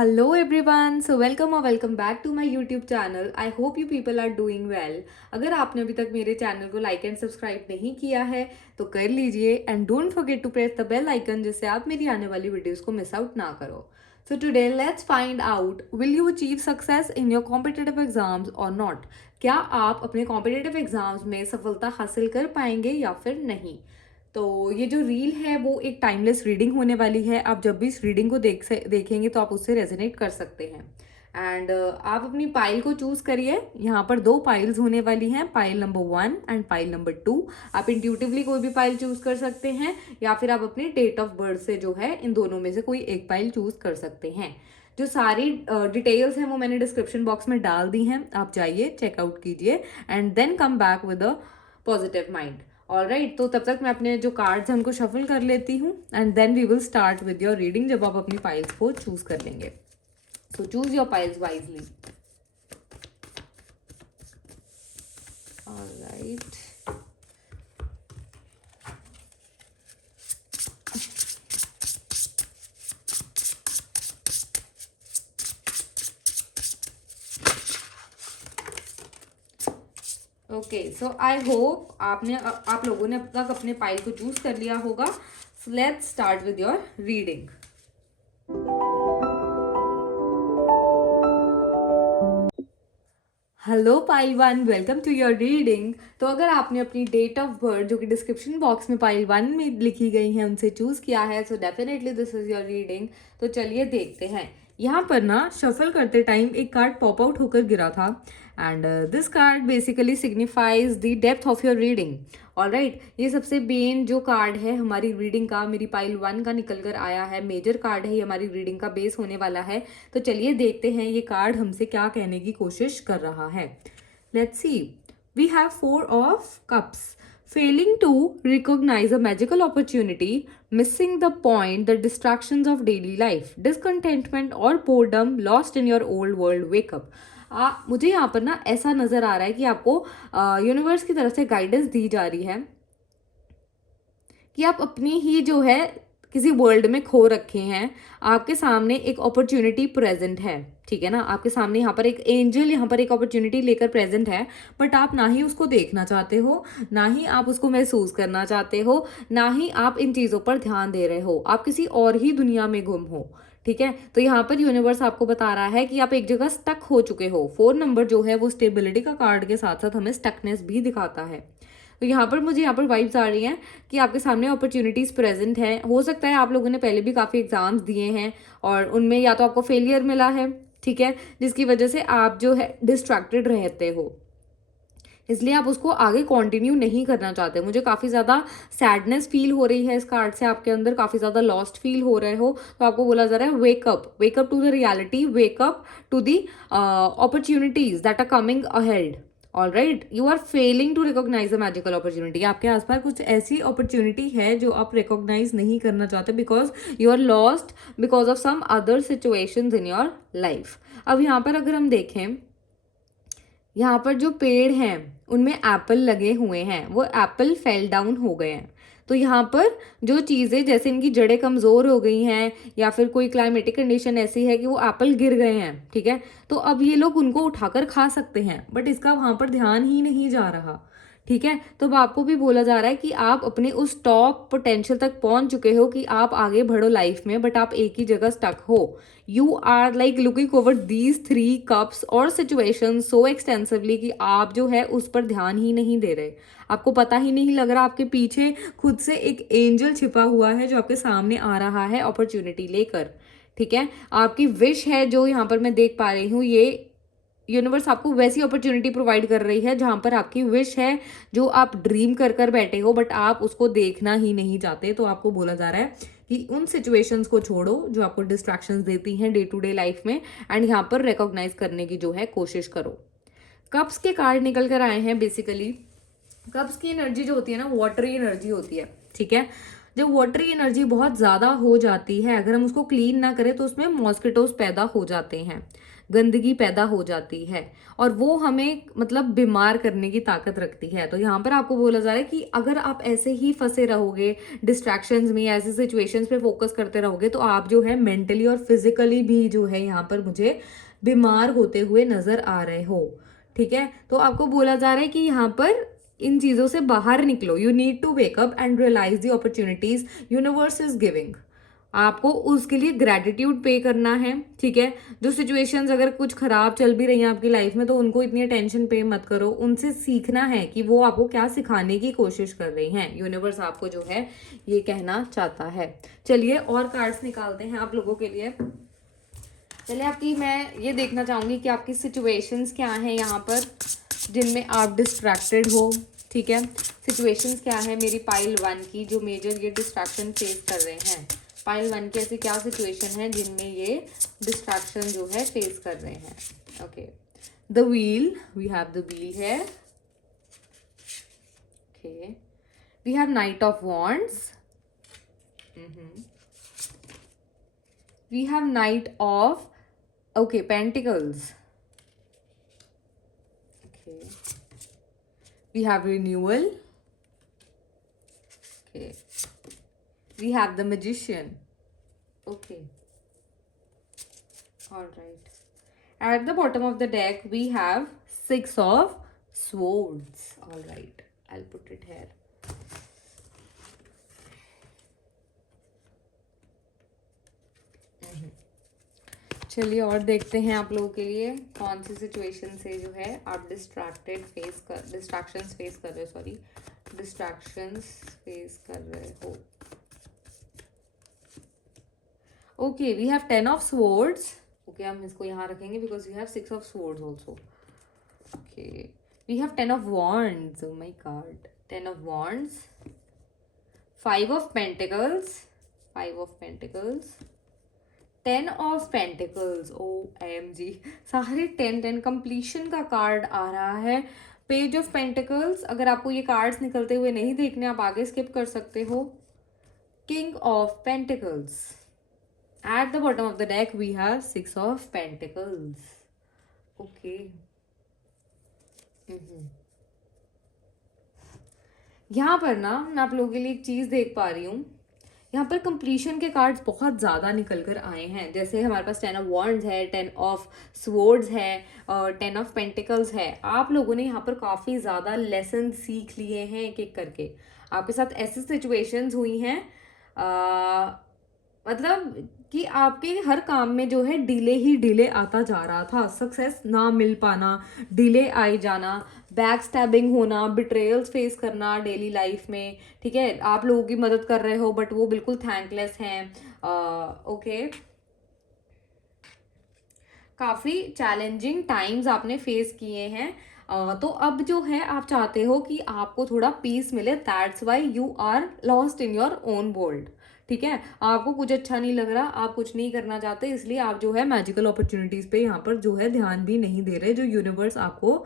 Hello everyone, so welcome or welcome back to my YouTube channel. I hope you people are doing well. अगर आपने अभी तक मेरे channel को like and subscribe नहीं किया है तो कर लीजिए and don't forget to press the bell icon जिससे आप मेरी आने वाली वीडियोस को मिस आउट ना करो. So today let's find out, will you achieve success in your competitive exams or not? क्या आप अपने कॉम्पिटिटिव एग्जाम्स में सफलता हासिल कर पाएंगे या फिर नहीं? तो ये जो रील है वो एक टाइमलेस रीडिंग होने वाली है. आप जब भी इस रीडिंग को देखेंगे तो आप उससे रेजोनेट कर सकते हैं. एंड आप अपनी पाइल को चूज करिए. यहाँ पर दो पाइल्स होने वाली हैं, pile number 1 and pile number 2. आप इंट्यूटिवली कोई भी पाइल चूज कर सकते हैं या फिर आप अपनी डेट ऑफ बर्थ से जो है इन दोनों में से कोई एक पाइल चूज कर सकते हैं. जो सारी डिटेल्स हैं वो मैंने डिस्क्रिप्शन बॉक्स में डाल दी हैं. आप जाइए, चेकआउट कीजिए and then come back with a positive mind. Alright, तो तब तक मैं अपने जो कार्ड्स हैं उनको शफल कर लेती हूँ and then we will start with your reading जब आप अपनी फाइल्स को चूज कर लेंगे. So choose your files wisely. Alright, okay, so I hope आप लोगों ने अब तक अपने फाइल को चूज कर लिया होगा. So let's start with your reading. Hello pile 1, welcome to your reading. तो अगर आपने अपनी डेट ऑफ बर्थ जो कि डिस्क्रिप्शन बॉक्स में पाइल 1 में लिखी गई है उनसे चूज किया है, so definitely this is your reading. तो चलिए देखते हैं. यहाँ पर ना शफल करते टाइम एक कार्ड पॉप आउट होकर गिरा था and this card basically signifies the depth of your reading. Alright, ये सबसे मेन जो कार्ड है हमारी रीडिंग का, मेरी पाइल 1 का निकल कर आया है. मेजर कार्ड है, ये हमारी रीडिंग का बेस होने वाला है. तो चलिए देखते हैं ये कार्ड हमसे क्या कहने की कोशिश कर रहा है. Let's see. We have 4 of cups. Failing to recognize a magical opportunity, missing the point, the distractions of daily life, discontentment or boredom, lost in your old world, wake up. मुझे यहाँ पर ना ऐसा नजर आ रहा है कि आपको यूनिवर्स की तरफ से गाइडेंस दी जा रही है कि आप अपनी ही जो है किसी वर्ल्ड में खो रखे हैं. आपके सामने एक अपॉर्चुनिटी प्रेजेंट है, ठीक है ना. आपके सामने यहाँ पर एक एंजल यहाँ पर एक अपॉर्चुनिटी लेकर प्रेजेंट है, बट आप ना ही उसको देखना चाहते हो, ना ही आप उसको महसूस करना चाहते हो, ना ही आप इन चीज़ों पर ध्यान दे रहे हो. आप किसी और ही दुनिया में गुम हो, ठीक है. तो यहाँ पर यूनिवर्स आपको बता रहा है कि आप एक जगह स्टक हो चुके हो. 4 नंबर जो है वो स्टेबिलिटी का कार्ड के साथ साथ हमें स्टकनेस भी दिखाता है. तो यहाँ पर मुझे यहाँ पर वाइब्स आ रही हैं कि आपके सामने अपॉर्चुनिटीज़ प्रेजेंट हैं. हो सकता है आप लोगों ने पहले भी काफ़ी एग्जाम्स दिए हैं और उनमें या तो आपको फेलियर मिला है, ठीक है, जिसकी वजह से आप जो है डिस्ट्रैक्टेड रहते हो, इसलिए आप उसको आगे कंटिन्यू नहीं करना चाहते. मुझे काफ़ी ज़्यादा सैडनेस फील हो रही है इस कार्ड से. आपके अंदर काफ़ी ज़्यादा लॉस्ट फील हो रहे हो. तो आपको बोला जा रहा है wake up to the reality, wake up to the opportunities that are coming ahead. All right, you are failing to recognise a magical opportunity. आपके आसपास कुछ ऐसी अपॉर्चुनिटी है जो आप रिकॉग्नाइज नहीं करना चाहते because you are lost because of some other situations in your life. अब यहाँ पर अगर हम देखें, यहाँ पर जो पेड़ हैं उनमें एप्पल लगे हुए हैं, वो एप्पल फेल डाउन हो गए हैं. तो यहाँ पर जो चीज़ें जैसे इनकी जड़ें कमज़ोर हो गई हैं या फिर कोई क्लाइमेटिक कंडीशन ऐसी है कि वो एप्पल गिर गए हैं, ठीक है, तो अब ये लोग उनको उठाकर खा सकते हैं, बट इसका वहाँ पर ध्यान ही नहीं जा रहा, ठीक है. तो अब आपको भी बोला जा रहा है कि आप अपने उस टॉप पोटेंशियल तक पहुंच चुके हो कि आप आगे बढ़ो लाइफ में, बट आप एक ही जगह स्टक हो. You are like looking over these 3 cups और सिचुएशन सो एक्सटेंसिवली कि आप जो है उस पर ध्यान ही नहीं दे रहे. आपको पता ही नहीं लग रहा आपके पीछे खुद से एक एंजल छिपा हुआ है जो आपके सामने आ रहा है अपॉर्चुनिटी लेकर, ठीक है. आपकी विश है जो यहाँ पर मैं देख पा रही हूँ, ये यूनिवर्स आपको वैसी अपॉर्चुनिटी प्रोवाइड कर रही है जहां पर आपकी विश है जो आप ड्रीम कर कर बैठे हो, बट आप उसको देखना ही नहीं चाहते. तो आपको बोला जा रहा है कि उन सिचुएशंस को छोड़ो जो आपको डिस्ट्रैक्शंस देती हैं डे टू डे लाइफ में एंड यहाँ पर रिकॉग्नाइज करने की जो है कोशिश करो. कप्स के कार्ड निकल कर आए हैं. बेसिकली कप्स की एनर्जी जो होती है ना, वाटरी एनर्जी होती है, ठीक है. जब वाटरी एनर्जी बहुत ज़्यादा हो जाती है, अगर हम उसको क्लीन ना करें तो उसमें मॉस्किटोज पैदा हो जाते हैं. गंदगी पैदा हो जाती है और वो हमें मतलब बीमार करने की ताकत रखती है। तो यहाँ पर आपको बोला जा रहा है कि अगर आप ऐसे ही फंसे रहोगे डिस्ट्रैक्शंस में, ऐसे सिचुएशंस पे फोकस करते रहोगे, तो आप जो है मेंटली और फिजिकली भी जो है यहाँ पर मुझे बीमार होते हुए नजर आ रहे हो। ठीक है, तो आपको बोला जा रहा है कि यहाँ पर इन चीजों से बाहर निकलो। You need to wake up and realise the opportunities universe is giving. आपको उसके लिए ग्रेटिट्यूड पे करना है। ठीक है, जो सिचुएशंस अगर कुछ खराब चल भी रही हैं आपकी लाइफ में, तो उनको इतनी टेंशन पे मत करो। उनसे सीखना है कि वो आपको क्या सिखाने की कोशिश कर रही हैं। यूनिवर्स आपको जो है ये कहना चाहता है। चलिए और कार्ड्स निकालते हैं आप लोगों के लिए। चलिए आपकी मैं ये देखना चाहूंगी कि आपकी सिचुएशंस क्या हैं यहाँ पर जिनमें आप डिस्ट्रैक्टेड हो। ठीक है, सिचुएशंस क्या है मेरी पाइल 1 की जो मेजर ये डिस्ट्रैक्शन फेस कर रहे हैं। पाइल 1 की ऐसी क्या सिचुएशन है जिनमें ये डिस्ट्रैक्शन जो है फेस कर रहे हैं। Okay, the wheel, we have the wheel है। Okay, we have knight of wands, we have knight of pentacles. Okay. We have renewal. Okay. We have the magician. Okay. All right. At the bottom of the deck, we have 6 of swords. All right. I'll put it here. चलिए और देखते हैं आप लोगों के लिए कौन सी situation से जो है आप डिस्ट्रैक्शंस फेस कर रहे हो। डिस्ट्रैक्शंस फेस कर रहे हो। Okay, we have 10 of swords. Okay, हम इसको यहाँ रखेंगे because we have 6 of swords also. Okay, we have 10 of wands. Oh my god, 10 of wands, 5 of pentacles, 10 of pentacles. OMG, सारे 10 कंप्लीशन का कार्ड आ रहा है। पेज ऑफ पेंटिकल्स, अगर आपको ये कार्ड्स निकलते हुए नहीं देखने आप आगे स्किप कर सकते हो। King of pentacles, at the bottom of the deck we have 6 of pentacles. Okay, यहाँ पर ना मैं आप लोगों के लिए एक चीज देख पा रही हूँ। यहाँ पर कंप्लीशन के कार्ड्स बहुत ज़्यादा निकल कर आए हैं। जैसे हमारे पास 10 ऑफ वॉन्ड्स है, 10 ऑफ स्वॉर्ड्स है और 10 ऑफ पेंटिकल्स है। आप लोगों ने यहाँ पर काफ़ी ज़्यादा लेसन सीख लिए हैं एक एक करके। आपके साथ ऐसी सिचुएशंस हुई हैं मतलब कि आपके हर काम में जो है डिले ही डिले आता जा रहा था। सक्सेस ना मिल पाना, डिले आए जाना, बैक स्टैबिंग होना, बिट्रेयल्स फेस करना डेली लाइफ में। ठीक है, आप लोगों की मदद कर रहे हो बट वो बिल्कुल थैंकलेस हैं। ओके, काफ़ी चैलेंजिंग टाइम्स आपने फेस किए हैं। तो अब जो है आप चाहते हो कि आपको थोड़ा पीस मिले। That's why you are lost in your own world. ठीक है, आपको कुछ अच्छा नहीं लग रहा, आप कुछ नहीं करना चाहते, इसलिए आप जो है मैजिकल अपॉर्चुनिटीज पे यहाँ पर जो है ध्यान भी नहीं दे रहे जो यूनिवर्स आपको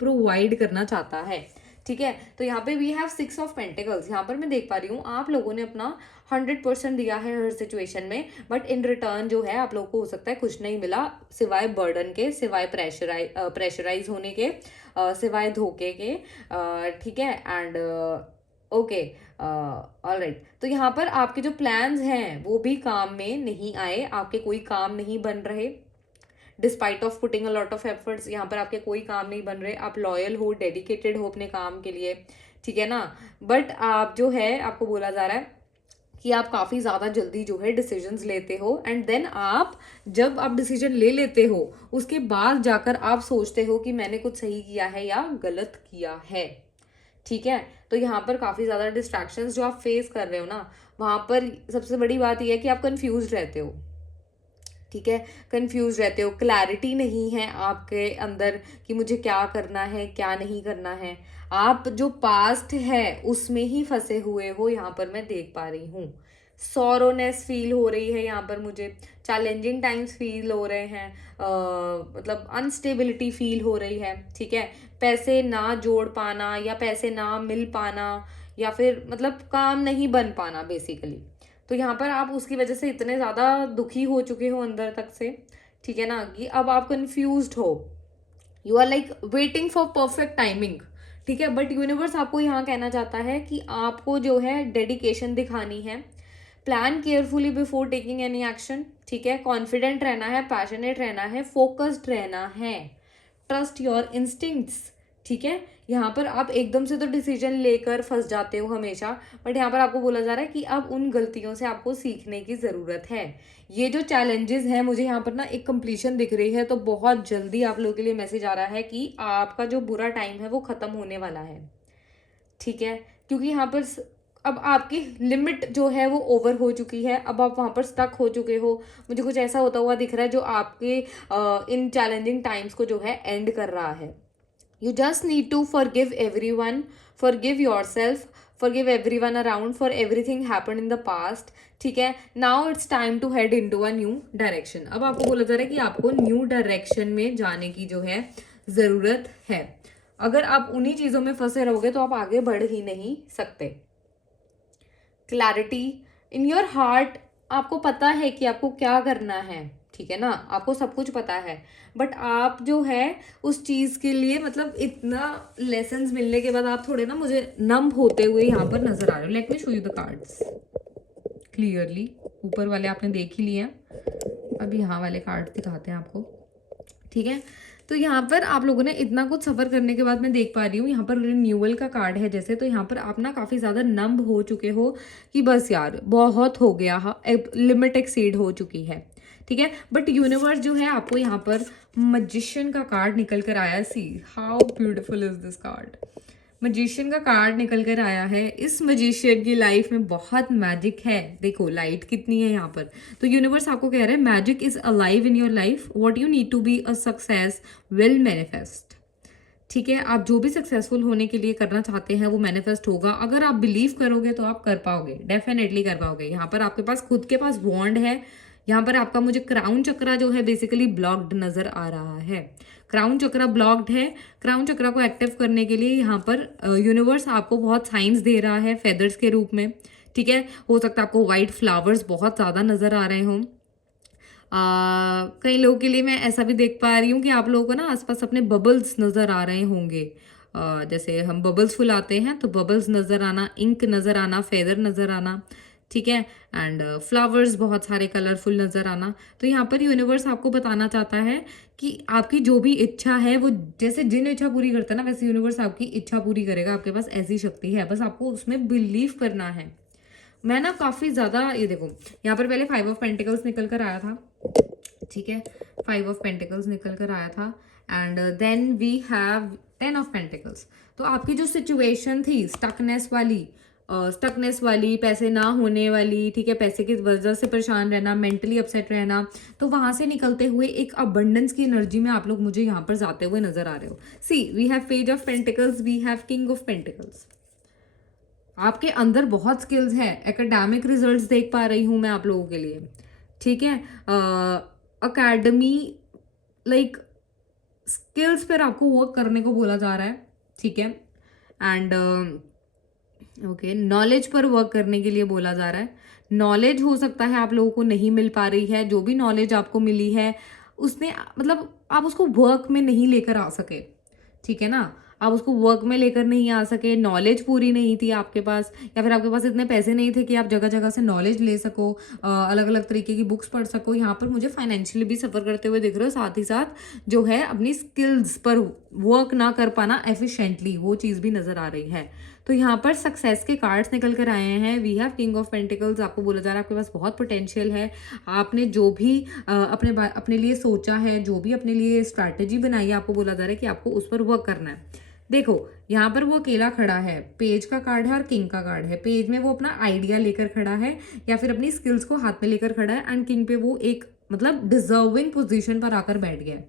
प्रोवाइड करना चाहता है। ठीक है, तो यहाँ पे वी हैव 6 ऑफ पेंटिकल्स। यहाँ पर मैं देख पा रही हूँ आप लोगों ने अपना 100% दिया है हर सिचुएशन में, बट इन रिटर्न जो है आप लोगों को हो सकता है कुछ नहीं मिला सिवाय बर्डन के, सिवाय प्रेशराइज होने के, सिवाय धोखे के। ठीक है, एंड ओके, ऑलराइट। तो यहाँ पर आपके जो प्लान्स हैं वो भी काम में नहीं आए, आपके कोई काम नहीं बन रहे। Despite of putting a lot of efforts, यहाँ पर आपके कोई काम नहीं बन रहे। आप लॉयल हो, डेडिकेटेड हो अपने काम के लिए, ठीक है ना। बट आप जो है आपको बोला जा रहा है कि आप काफ़ी ज़्यादा जल्दी जो है डिसीजंस लेते हो, एंड देन आप जब आप डिसीजन ले लेते हो उसके बाद जाकर आप सोचते हो कि मैंने कुछ सही किया है या गलत किया है। ठीक है, तो यहाँ पर काफ़ी ज़्यादा डिस्ट्रैक्शंस जो आप फेस कर रहे हो ना, वहाँ पर सबसे बड़ी बात यह है कि आप कंफ्यूज रहते हो। ठीक है, कंफ्यूज रहते हो, क्लैरिटी नहीं है आपके अंदर कि मुझे क्या करना है क्या नहीं करना है। आप जो पास्ट है उसमें ही फंसे हुए हो, यहाँ पर मैं देख पा रही हूँ। सॉरोनेस फील हो रही है यहाँ पर मुझे, चैलेंजिंग टाइम्स फील हो रहे हैं, मतलब अनस्टेबिलिटी फील हो रही है। ठीक है, पैसे ना जोड़ पाना या पैसे ना मिल पाना या फिर मतलब काम नहीं बन पाना बेसिकली। तो यहाँ पर आप उसकी वजह से इतने ज़्यादा दुखी हो चुके हो अंदर तक से ठीक है ना, कि अब आप कंफ्यूज्ड हो, you are like waiting for perfect timing, ठीक है। बट यूनिवर्स आपको यहाँ कहना चाहता है कि आपको जो है डेडिकेशन दिखानी है, plan carefully before taking any action, ठीक है। कॉन्फिडेंट रहना है, पैशनेट रहना है, फोकस्ड रहना है, ट्रस्ट योर इंस्टिंक्ट्स, ठीक है। यहाँ पर आप एकदम से तो डिसीजन लेकर फंस जाते हो हमेशा, बट यहाँ पर आपको बोला जा रहा है कि अब उन गलतियों से आपको सीखने की ज़रूरत है। ये जो चैलेंजेस हैं, मुझे यहाँ पर ना एक कंप्लीशन दिख रही है, तो बहुत जल्दी आप लोगों के लिए मैसेज आ रहा है कि आपका जो बुरा टाइम है वो ख़त्म होने वाला है, ठीक है। क्योंकि यहाँ पर अब आपकी लिमिट जो है वो ओवर हो चुकी है, अब आप वहाँ पर स्टक हो चुके हो। मुझे कुछ ऐसा होता हुआ दिख रहा है जो आपके इन चैलेंजिंग टाइम्स को जो है एंड कर रहा है। You just need to forgive everyone, forgive yourself, forgive everyone around for everything happened in the past, ठीक है। Now it's time to head into a new direction। अब आपको बोला जा रहा है कि आपको न्यू डायरेक्शन में जाने की जो है ज़रूरत है। अगर आप उन्हीं चीज़ों में फंसे रहोगे तो आप आगे बढ़ ही नहीं सकते। क्लैरिटी इन योर हार्ट, आपको पता है कि आपको क्या करना है, ठीक है ना, आपको सब कुछ पता है, बट आप जो है उस चीज़ के लिए मतलब इतना लेसन्स मिलने के बाद आप थोड़े ना मुझे नम होते हुए यहाँ पर नजर आ रहे हो। Let me show you the cards clearly. ऊपर वाले आपने देख ही लिए हैं, अब यहाँ वाले कार्ड दिखाते हैं आपको, ठीक है। तो यहाँ पर आप लोगों ने इतना कुछ सफ़र करने के बाद मैं देख पा रही हूँ यहाँ पर रिन्यूअल का कार्ड है जैसे, तो यहाँ पर आप ना काफ़ी ज़्यादा नंब हो चुके हो कि बस यार बहुत हो गया, हाँ लिमिट एक्सीड हो चुकी है, ठीक है। बट यूनिवर्स जो है आपको यहाँ पर मजिशियन का कार्ड निकल कर आया। See how beautiful is this card. Magician का कार्ड निकल कर आया है। इस मजिशियन की लाइफ में बहुत मैजिक है, देखो लाइट कितनी है यहाँ पर। तो यूनिवर्स आपको कह रहा है magic is alive in your life, what you need to be a success will manifest, ठीक है। आप जो भी सक्सेसफुल होने के लिए करना चाहते हैं वो मैनिफेस्ट होगा। अगर आप बिलीव करोगे तो आप कर पाओगे, डेफिनेटली कर पाओगे। यहाँ पर आपके पास खुद के पास वॉन्ड है। यहाँ पर आपका मुझे क्राउन चक्रा जो है बेसिकली ब्लॉक्ड नजर आ रहा है। क्राउन चक्रा ब्लॉक्ड है। क्राउन चक्रा को एक्टिव करने के लिए यहाँ पर यूनिवर्स आपको बहुत साइंस दे रहा है फेदर्स के रूप में, ठीक है। हो सकता है आपको वाइट फ्लावर्स बहुत ज़्यादा नजर आ रहे हों। कई लोगों के लिए मैं ऐसा भी देख पा रही हूँ कि आप लोगों को ना आसपास अपने बबल्स नज़र आ रहे होंगे। जैसे हम बबल्स फुलाते हैं तो बबल्स नज़र आना, इंक नज़र आना, फेदर नज़र आना, ठीक है। एंड फ्लावर्स बहुत सारे कलरफुल नज़र आना। तो यहाँ पर यूनिवर्स आपको बताना चाहता है कि आपकी जो भी इच्छा है वो, जैसे जिन इच्छा पूरी करता है ना वैसे यूनिवर्स आपकी इच्छा पूरी करेगा। आपके पास ऐसी शक्ति है, बस आपको उसमें बिलीव करना है। मैं ना काफ़ी ज़्यादा, ये देखो यहाँ पर पहले 5 ऑफ पेंटिकल्स निकल कर आया था, ठीक है। 5 ऑफ पेंटिकल्स निकल कर आया था and then we have 10 of pentacles. तो आपकी जो सिचुएशन थी स्टकनेस वाली, पैसे ना होने वाली, ठीक है, पैसे की वजह से परेशान रहना, मेंटली अपसेट रहना, तो वहां से निकलते हुए एक अबंडेंस की एनर्जी में आप लोग मुझे यहाँ पर जाते हुए नजर आ रहे हो। See we have page of pentacles, we have king of pentacles. आपके अंदर बहुत स्किल्स है। एकेडमिक रिजल्ट्स देख पा रही हूँ मैं आप लोगों के लिए, ठीक है। अकेडमी लाइक स्किल्स पर आपको वर्क करने को बोला जा रहा है, ठीक है। एंड ओके, नॉलेज पर वर्क करने के लिए बोला जा रहा है। नॉलेज हो सकता है आप लोगों को नहीं मिल पा रही है, जो भी नॉलेज आपको मिली है उसने मतलब आप उसको वर्क में नहीं लेकर आ सके, ठीक है ना। आप उसको वर्क में लेकर नहीं आ सके, नॉलेज पूरी नहीं थी आपके पास, या फिर आपके पास इतने पैसे नहीं थे कि आप जगह जगह से नॉलेज ले सको, अलग अलग तरीके की बुक्स पढ़ सको। यहाँ पर मुझे फाइनेंशियली भी सफ़र करते हुए दिख रहे हो, साथ ही साथ जो है अपनी स्किल्स पर वर्क ना कर पाना एफिशिएंटली, वो चीज़ भी नज़र आ रही है। तो यहाँ पर सक्सेस के कार्ड्स निकल कर आए हैं। We have king of pentacles. आपको बोला जा रहा है आपके पास बहुत पोटेंशियल है। आपने जो भी अपने लिए सोचा है, जो भी अपने लिए स्ट्रैटेजी बनाई है, आपको बोला जा रहा है कि आपको उस पर वर्क करना है। देखो यहाँ पर वो अकेला खड़ा है, पेज का कार्ड है और किंग का कार्ड है। पेज में वो अपना आइडिया लेकर खड़ा है या फिर अपनी स्किल्स को हाथ में लेकर खड़ा है, एंड किंग पे वो एक मतलब डिजर्विंग पोजीशन पर आकर बैठ गया है।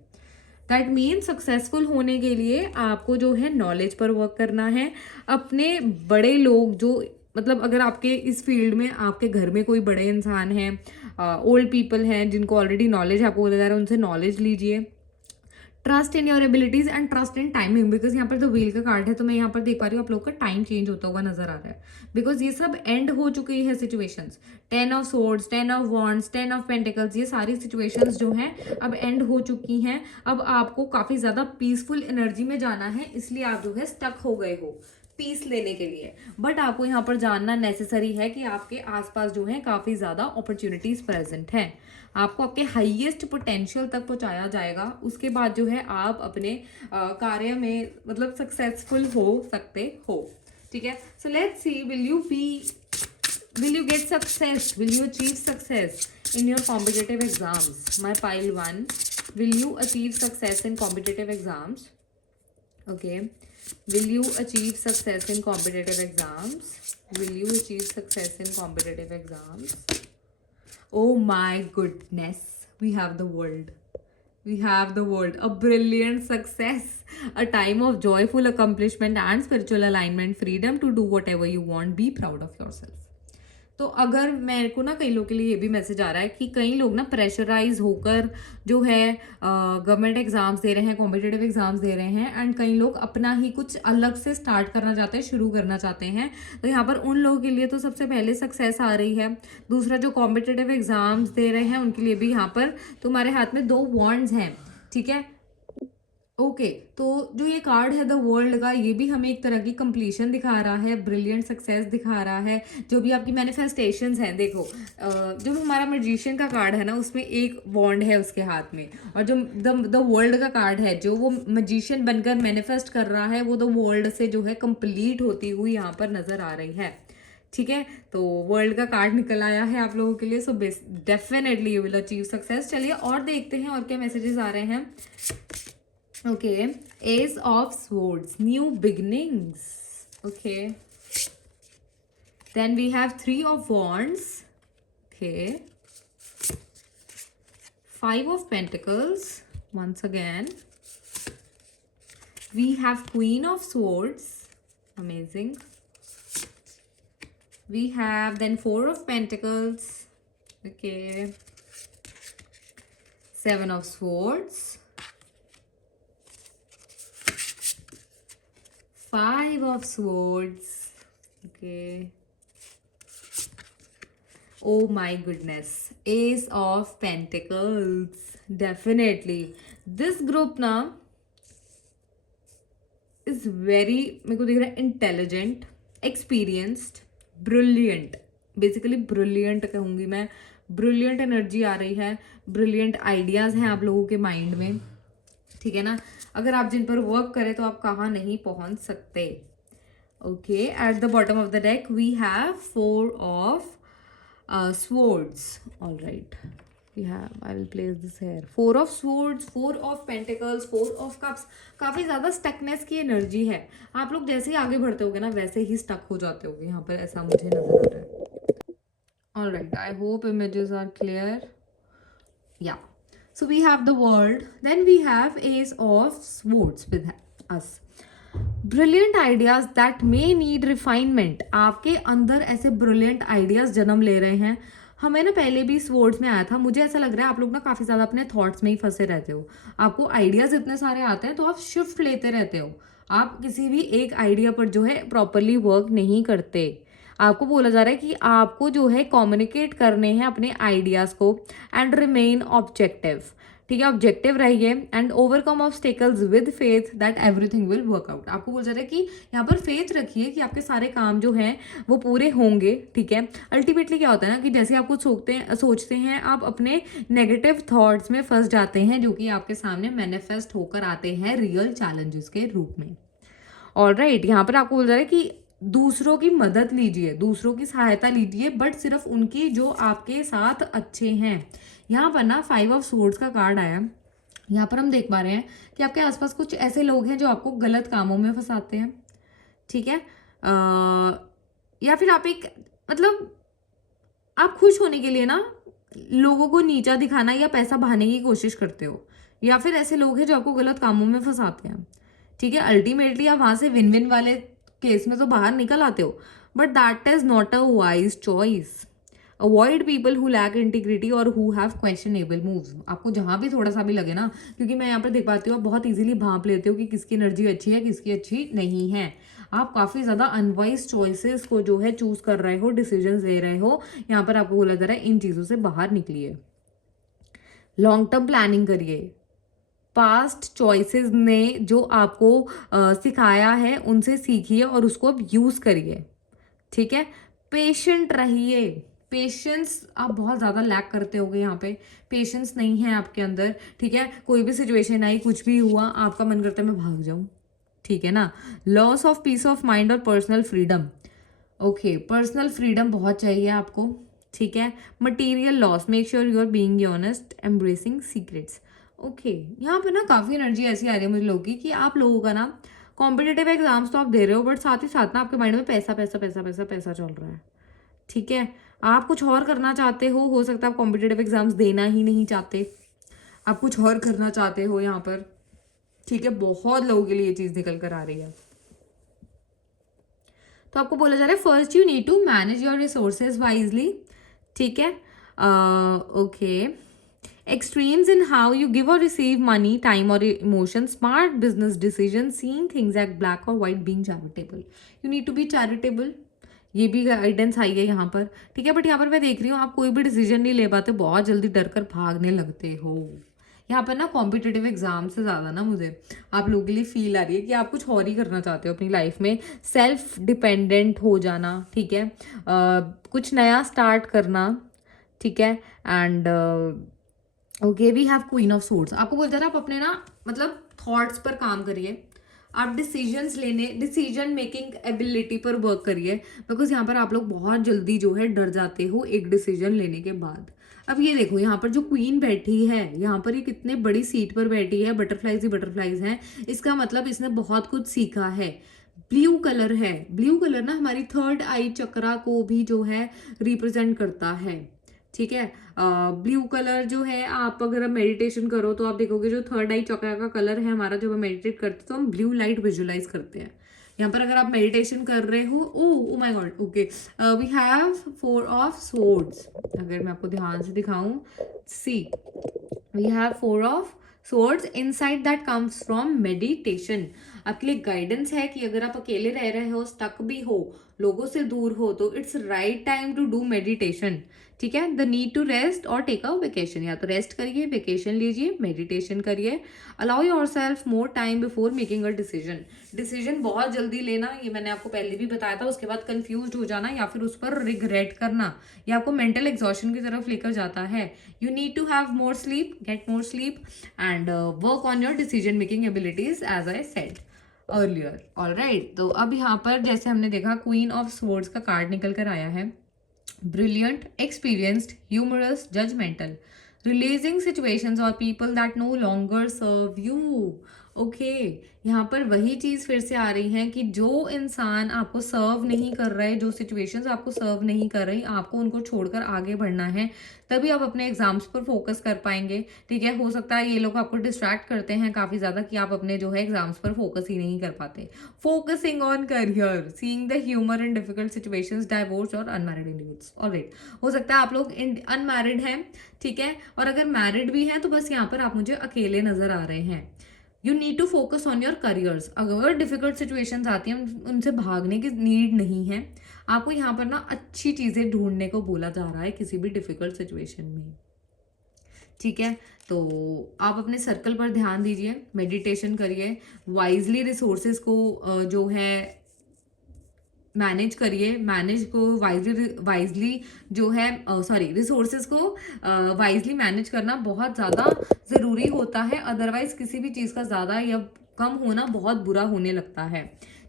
दैट मीन सक्सेसफुल होने के लिए आपको जो है नॉलेज पर वर्क करना है। अपने बड़े लोग जो मतलब अगर आपके इस फील्ड में आपके घर में कोई बड़े इंसान हैं, ओल्ड पीपल हैं जिनको ऑलरेडी नॉलेज है, आपको बोला जा रहा है उनसे नॉलेज लीजिए। Trust in your abilities and trust in timing, because यहाँ पर जो व्हील का कार्ड है तो मैं यहाँ पर देख पा रही हूँ आप लोग का टाइम चेंज होता हुआ नजर आ रहा है, बिकॉज ये सब एंड हो चुकी है situations. 10 of swords, 10 of wands, 10 of pentacles, ये सारी सिचुएशंस जो हैं अब एंड हो चुकी हैं। अब आपको काफी ज्यादा पीसफुल एनर्जी में जाना है, इसलिए आप जो है स्टक हो गए हो पीस लेने के लिए। बट आपको यहाँ पर जानना नेसेसरी है कि आपके आसपास जो है काफी ज्यादा अपॉर्चुनिटीज प्रेजेंट हैं, आपको आपके हाईएस्ट पोटेंशियल तक पहुंचाया जाएगा। उसके बाद जो है आप अपने कार्य में मतलब सक्सेसफुल हो सकते हो। ठीक है, so let's see, will you get success, will you achieve success in your competitive exams? My pile 1, will you achieve success in competitive exams? Okay, will you achieve success in competitive exams? Will you achieve success in competitive exams? Oh my goodness, we have the world. We have the world. A brilliant success. A time of joyful accomplishment and spiritual alignment. Freedom to do whatever you want. Be proud of yourself. तो अगर मेरे को ना कई लोगों के लिए ये भी मैसेज आ रहा है कि कई लोग ना प्रेशराइज होकर जो है गवर्नमेंट एग्जाम्स दे रहे हैं, कॉम्पिटिटिव एग्जाम्स दे रहे हैं, एंड कई लोग अपना ही कुछ अलग से स्टार्ट करना चाहते हैं, शुरू करना चाहते हैं। तो यहाँ पर उन लोगों के लिए तो सबसे पहले सक्सेस आ रही है। दूसरा, जो कॉम्पिटिटिव एग्जाम्स दे रहे हैं उनके लिए भी यहाँ पर तुम्हारे हाथ में 2 वॉन्ड्स हैं। ठीक है, ओके तो जो ये कार्ड है द वर्ल्ड का, ये भी हमें एक तरह की कंप्लीशन दिखा रहा है, ब्रिलियंट सक्सेस दिखा रहा है। जो भी आपकी मैनिफेस्टेशंस हैं, देखो जो हमारा मैजिशियन का कार्ड है ना, उसमें एक वॉन्ड है उसके हाथ में, और जो द वर्ल्ड का कार्ड है, जो वो मैजिशियन बनकर मैनिफेस्ट कर रहा है, वो द वर्ल्ड से जो है कंप्लीट होती हुई यहाँ पर नजर आ रही है। ठीक है, तो वर्ल्ड का कार्ड निकल आया है आप लोगों के लिए। So definitely you will achieve success. चलिए और देखते हैं और क्या मैसेजेस आ रहे हैं। Okay, Ace of Swords, new beginnings. Okay, then we have 3 of Wands. Okay, 5 of Pentacles. Once again, we have Queen of Swords. Amazing. We have then 4 of Pentacles. Okay, 7 of Swords. 5 of Swords. Okay. Oh my goodness. Ace of Pentacles. Definitely. This group now is very, मेरे को दिख रहा है intelligent, experienced, brilliant. Basically brilliant कहूँगी मैं, brilliant energy आ रही है, brilliant ideas हैं आप लोगों के माइंड में। ठीक है ना, अगर आप जिन पर वर्क करें तो आप कहाँ नहीं पहुंच सकते। Okay, at the bottom of the deck we have 4 of swords. All right, we have, I will place this here, 4 of swords, 4 of pentacles, 4 of cups। काफी ज्यादा स्टकनेस की एनर्जी है। आप लोग जैसे ही आगे बढ़ते होगे ना वैसे ही स्टक हो जाते होगे, यहाँ पर ऐसा मुझे नजर आ रहा है। All right, I hope images are clear. Yeah. So we have the world, then we have Ace of Swords with us. Brilliant ideas that may need refinement. आपके अंदर ऐसे brilliant ideas जन्म ले रहे हैं। हमें ना पहले भी स्वर्ड्स में आया था, मुझे ऐसा लग रहा है आप लोग ना काफ़ी ज़्यादा अपने थॉट्स में ही फंसे रहते हो। आपको आइडियाज़ इतने सारे आते हैं तो आप शिफ्ट लेते रहते हो, आप किसी भी एक आइडिया पर जो है प्रॉपरली वर्क नहीं करते। आपको बोला जा रहा है कि आपको जो है कम्युनिकेट करने हैं अपने आइडियाज़ को, एंड रिमेन ऑब्जेक्टिव। ठीक है, ऑब्जेक्टिव रहिए, and overcome obstacles with faith that everything will work out. आपको बोला जा रहा है कि यहाँ पर फेथ रखिए कि आपके सारे काम जो हैं वो पूरे होंगे। ठीक है, अल्टीमेटली क्या होता है ना कि जैसे आप कुछ सोचते हैं आप अपने नेगेटिव थॉट्स में फंस जाते हैं, जो कि आपके सामने मैनिफेस्ट होकर आते हैं रियल चैलेंजेस के रूप में। ऑलराइट, यहाँ पर आपको बोला जा रहा है कि दूसरों की मदद लीजिए, दूसरों की सहायता लीजिए, बट सिर्फ उनकी जो आपके साथ अच्छे हैं। यहाँ पर ना 5 ऑफ सोर्ड्स का कार्ड आया, यहाँ पर हम देख पा रहे हैं कि आपके आसपास कुछ ऐसे लोग हैं जो आपको गलत कामों में फंसाते हैं। ठीक है, या फिर आप एक मतलब आप खुश होने के लिए ना लोगों को नीचा दिखाना या पैसा बहाने की कोशिश करते हो, या फिर ऐसे लोग हैं जो आपको गलत कामों में फंसाते हैं। ठीक है, अल्टीमेटली आप वहाँ से विन विन वाले केस में तो बाहर निकल आते हो, but that is not a wise choice. Avoid people who lack integrity और हु हैव क्वेश्चनेबल मूव्स। आपको जहाँ भी थोड़ा सा भी लगे ना, क्योंकि मैं यहाँ पर देख पाती हूँ आप बहुत इजीली भांप लेते हो कि किसकी एनर्जी अच्छी है किसकी अच्छी नहीं है। आप काफ़ी ज़्यादा अनवाइज चॉइसेस को जो है चूज कर रहे हो, डिसीजंस ले रहे हो। यहाँ पर आपको बोला जा रहा है इन चीज़ों से बाहर निकलिए, लॉन्ग टर्म प्लानिंग करिए। पास्ट चॉइसेस ने जो आपको सिखाया है उनसे सीखिए और उसको अब यूज़ करिए, ठीक है। पेशेंट रहिए। पेशेंस आप बहुत ज़्यादा लैक करते होगे यहाँ पे, पेशेंस नहीं है आपके अंदर, ठीक है। कोई भी सिचुएशन आई, कुछ भी हुआ, आपका मन करता है मैं भाग जाऊँ, ठीक है ना। Loss of peace of mind और personal freedom. Okay, personal freedom बहुत चाहिए आपको, ठीक है। Material loss, make sure you are being honest, embracing secrets. Okay, यहाँ पे ना काफ़ी एनर्जी ऐसी आ रही है मुझे लोगों की कि आप लोगों का ना कॉम्पिटेटिव एग्जाम्स तो आप दे रहे हो, बट साथ ही साथ ना आपके माइंड में पैसा पैसा पैसा पैसा पैसा चल रहा है, ठीक है। आप कुछ और करना चाहते हो सकता है आप कॉम्पिटेटिव एग्जाम्स देना ही नहीं चाहते, आप कुछ और करना चाहते हो यहाँ पर, ठीक है। बहुत लोगों के लिए ये चीज़ निकल कर आ रही है। तो आपको बोला जा रहा है first you need to manage your resources wisely, ठीक है। Okay, extremes in how you give or receive money, time or emotion, smart business decisions, seeing things like black or white, being charitable, you need to be charitable। ये भी guidance आई है यहाँ पर, ठीक है। But यहाँ पर मैं देख रही हूँ आप कोई भी डिसीजन नहीं ले पाते, बहुत जल्दी डर कर भागने लगते हो। यहाँ पर ना कॉम्पिटेटिव एग्जाम से ज़्यादा ना मुझे आप लोगों के लिए फील आ रही है कि आप कुछ और ही करना चाहते हो अपनी लाइफ में, सेल्फ डिपेंडेंट हो जाना, ठीक है। कुछ नया स्टार्ट करना, ठीक है। And okay, we have queen of swords. आपको बोलता है आप अपने ना मतलब थॉट्स पर काम करिए, आप डिसीजन मेकिंग एबिलिटी पर वर्क करिए, बिकॉज यहाँ पर आप लोग बहुत जल्दी जो है डर जाते हो एक डिसीजन लेने के बाद। अब ये देखो यहाँ पर जो क्वीन बैठी है, यहाँ पर ये कितने बड़ी सीट पर बैठी है, बटरफ्लाइज ही बटरफ्लाइज हैं, इसका मतलब इसने बहुत कुछ सीखा है। ब्लू कलर है, ब्लू कलर ना हमारी थर्ड आई चक्रा को भी जो है रिप्रेजेंट करता है, ठीक है। ब्लू कलर जो है, आप अगर मेडिटेशन करो तो आप देखोगे जो थर्ड आई चक्रा का कलर है हमारा, जब हम मेडिटेट करते हैं तो हम ब्लू लाइट विजुलाइज करते हैं। यहाँ पर अगर आप मेडिटेशन कर रहे हो, oh my god, okay, we have 4 of swords. अगर मैं आपको ध्यान से दिखाऊं, see we have 4 of swords, insight that comes from meditation. आपके लिए गाइडेंस है कि अगर आप अकेले रह रहे हो, स्टक भी हो, लोगों से दूर हो, तो it's right time to do meditation, ठीक है। द नीड टू रेस्ट और टेक अ वेकेशन, या तो रेस्ट करिए, वेकेशन लीजिए, मेडिटेशन करिए। Allow yourself more time before making a decision बहुत जल्दी लेना, ये मैंने आपको पहले भी बताया था, उसके बाद कंफ्यूज हो जाना या फिर उस पर रिग्रेट करना, ये आपको मेंटल एग्जॉशन की तरफ लेकर जाता है। You need to have more sleep, get more sleep and work on your decision making abilities as I said earlier. Alright, तो अब यहाँ पर जैसे हमने देखा क्वीन ऑफ स्वॉर्ड्स का कार्ड निकल कर आया है, brilliant, experienced, humorous, judgmental, releasing situations or people that no longer serve you। Okay, यहाँ पर वही चीज़ फिर से आ रही है कि जो इंसान आपको सर्व नहीं कर रहे, जो सिचुएशंस आपको सर्व नहीं कर रही, आपको उनको छोड़कर आगे बढ़ना है, तभी आप अपने एग्जाम्स पर फोकस कर पाएंगे, ठीक है। हो सकता है ये लोग आपको डिस्ट्रैक्ट करते हैं काफ़ी ज़्यादा कि आप अपने जो है एग्जाम्स पर फोकस ही नहीं कर पाते। Focusing on career, seeing the humour in difficult situations, divorce और अनमैरिड इंडिविजुअल्स। ऑलराइट, हो सकता है आप लोग अनमैरिड हैं, ठीक है, और अगर मैरिड भी हैं तो बस यहाँ पर आप मुझे अकेले नजर आ रहे हैं। You need to focus on your careers. अगर डिफिकल्ट सिचुएशंस आती हैं उनसे भागने की नीड नहीं है, आपको यहाँ पर ना अच्छी चीज़ें ढूंढने को बोला जा रहा है किसी भी डिफिकल्ट सिचुएशन में, ठीक है। तो आप अपने सर्कल पर ध्यान दीजिए, मेडिटेशन करिए, वाइजली रिसोर्सेज को जो है मैनेज करिए, मैनेज को वाइजली जो है रिसोर्सेज को वाइजली मैनेज करना बहुत ज़्यादा ज़रूरी होता है, अदरवाइज किसी भी चीज़ का ज़्यादा या कम होना बहुत बुरा होने लगता है,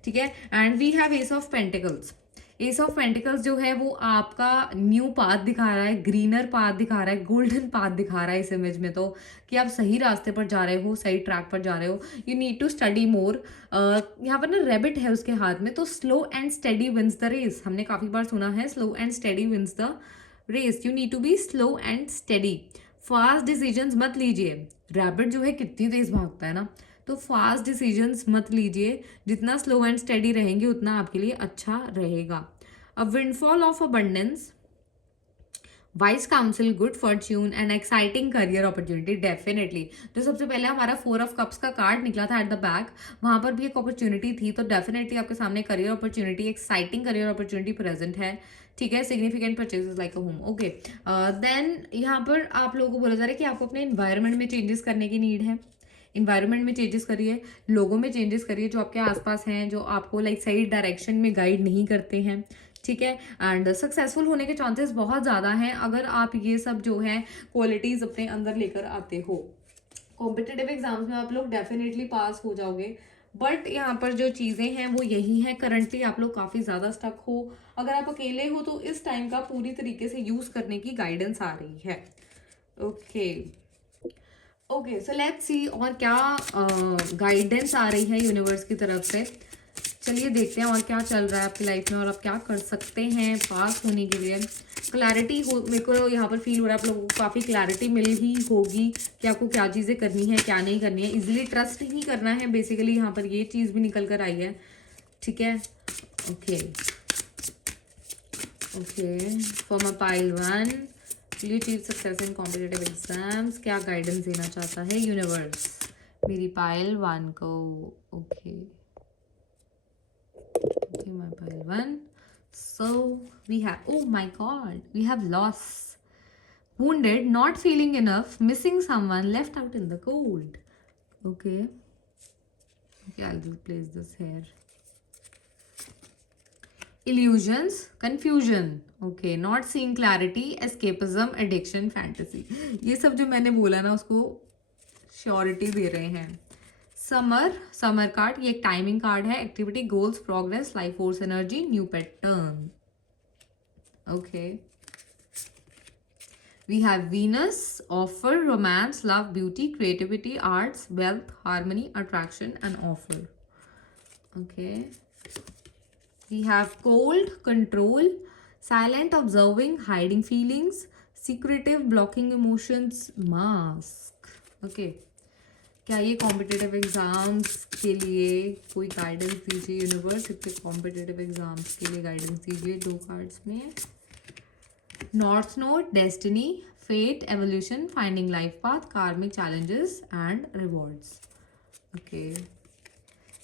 ठीक है। And we have ace of pentacles. Ace of pentacles जो है वो आपका न्यू पाथ दिखा रहा है, ग्रीनर पाथ दिखा रहा है, गोल्डन पाथ दिखा रहा है इस इमेज में, तो कि आप सही रास्ते पर जा रहे हो, सही ट्रैक पर जा रहे हो। You need to study more. यहाँ पर ना रैबिट है उसके हाथ में, तो slow and steady wins the race, हमने काफ़ी बार सुना है, slow and steady wins the race. You need to be slow and steady. Fast decisions मत लीजिए, रैबिट जो है कितनी तेज भागता है ना, तो फास्ट डिसीजंस मत लीजिए, जितना स्लो एंड स्टडी रहेंगे उतना आपके लिए अच्छा रहेगा। A windfall of abundance, wise counsel, good fortune and exciting career opportunity. Definitely जो सबसे पहले हमारा 4 ऑफ कप्स का कार्ड निकला था एट द बैक, वहां पर भी एक अपॉर्चुनिटी थी, तो डेफिनेटली आपके सामने career opportunity, exciting career opportunity present है। ठीक है, significant purchases like a home. Okay, then यहाँ पर आप लोगों को बोला जा रहा है कि आपको अपने एनवायरनमेंट में चेंजेस करने की नीड है। इन्वायरमेंट में चेंजेस करिए, लोगों में चेंजेस करिए जो आपके आसपास हैं, जो आपको लाइक सही डायरेक्शन में गाइड नहीं करते हैं। ठीक है, एंड सक्सेसफुल होने के चांसेस बहुत ज़्यादा हैं अगर आप ये सब जो है क्वालिटीज़ अपने अंदर लेकर आते हो। कॉम्पिटिटिव एग्जाम्स में आप लोग डेफिनेटली पास हो जाओगे, बट यहाँ पर जो चीज़ें हैं वो यही हैं, करंटली आप लोग काफ़ी ज़्यादा स्टक हो। अगर आप अकेले हो तो इस टाइम का पूरी तरीके से यूज़ करने की गाइडेंस आ रही है। Okay okay, so let's see और क्या गाइडेंस आ रही है यूनिवर्स की तरफ से। चलिए देखते हैं और क्या चल रहा है आपकी लाइफ में और आप क्या कर सकते हैं पास होने के लिए। क्लैरिटी हो, मेरे को यहाँ पर फील हो रहा है आप लोगों को काफ़ी क्लैरिटी मिल ही होगी कि आपको क्या चीज़ें करनी है क्या नहीं करनी है। इजीली ट्रस्ट नहीं करना है, बेसिकली यहाँ पर ये चीज़ भी निकल कर आई है। ठीक है, okay okay, for my pile 1, will you achieve success in competitive exams. क्या गाइडेंस देना चाहता है यूनिवर्स मेरी पाइल 1 को। Okay okay, my pile 1. So we have, oh my god, we have loss, wounded, not feeling enough, missing someone, left out in the cold. Okay okay, I'll just place this here. Illusions, confusion, okay, not seeing clarity, escapism, addiction, fantasy. ये सब जो मैंने बोला ना उसको surety दे रहे हैं। Summer card, ये एक टाइमिंग कार्ड है। Activity, goals, progress, life force, energy, new pattern. Okay, we have Venus, offer, romance, love, beauty, creativity, arts, wealth, harmony, attraction and offer. Okay, we have cold, control, silent, observing, hiding feelings, secretive, blocking emotions, mask. Okay, क्या ये competitive exams के लिए कोई guidance दीजिए universe. इतने competitive exams के लिए guidance दीजिए 2 कार्ड्स में। North node, destiny, fate, evolution, finding life path, karmic challenges and rewards. Okay,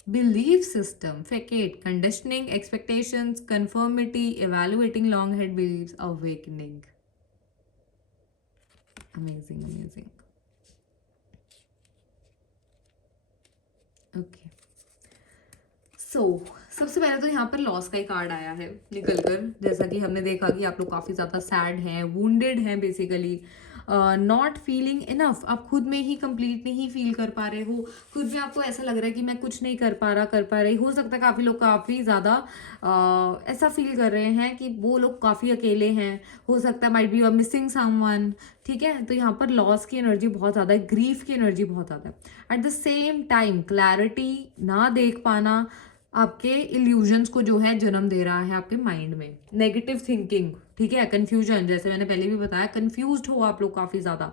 belief system, facade, conditioning, expectations, conformity, evaluating long held beliefs, awakening. Amazing amazing. Okay, so सबसे पहले तो यहाँ पर loss का ही card आया है निकल कर। जैसा कि हमने देखा कि आप लोग काफ़ी ज़्यादा सैड हैं, वुंडेड हैं, बेसिकली नॉट फीलिंग इनफ। आप खुद में ही कंप्लीट नहीं फील कर पा रहे हो, खुद में आपको ऐसा लग रहा है कि मैं कुछ नहीं कर पा रही। हो सकता है काफ़ी लोग काफ़ी ज़्यादा ऐसा फील कर रहे हैं कि वो लोग काफ़ी अकेले हैं। हो सकता है might be you are missing someone. ठीक है, तो यहाँ पर लॉस की एनर्जी बहुत ज़्यादा है, ग्रीफ की एनर्जी बहुत ज़्यादा है। At the same time clarity ना देख पाना आपके इल्यूजन्स को जो है जन्म दे रहा है आपके माइंड में। नेगेटिव थिंकिंग, ठीक है, कंफ्यूजन, जैसे मैंने पहले भी बताया, कंफ्यूज्ड हो आप लोग काफ़ी ज़्यादा।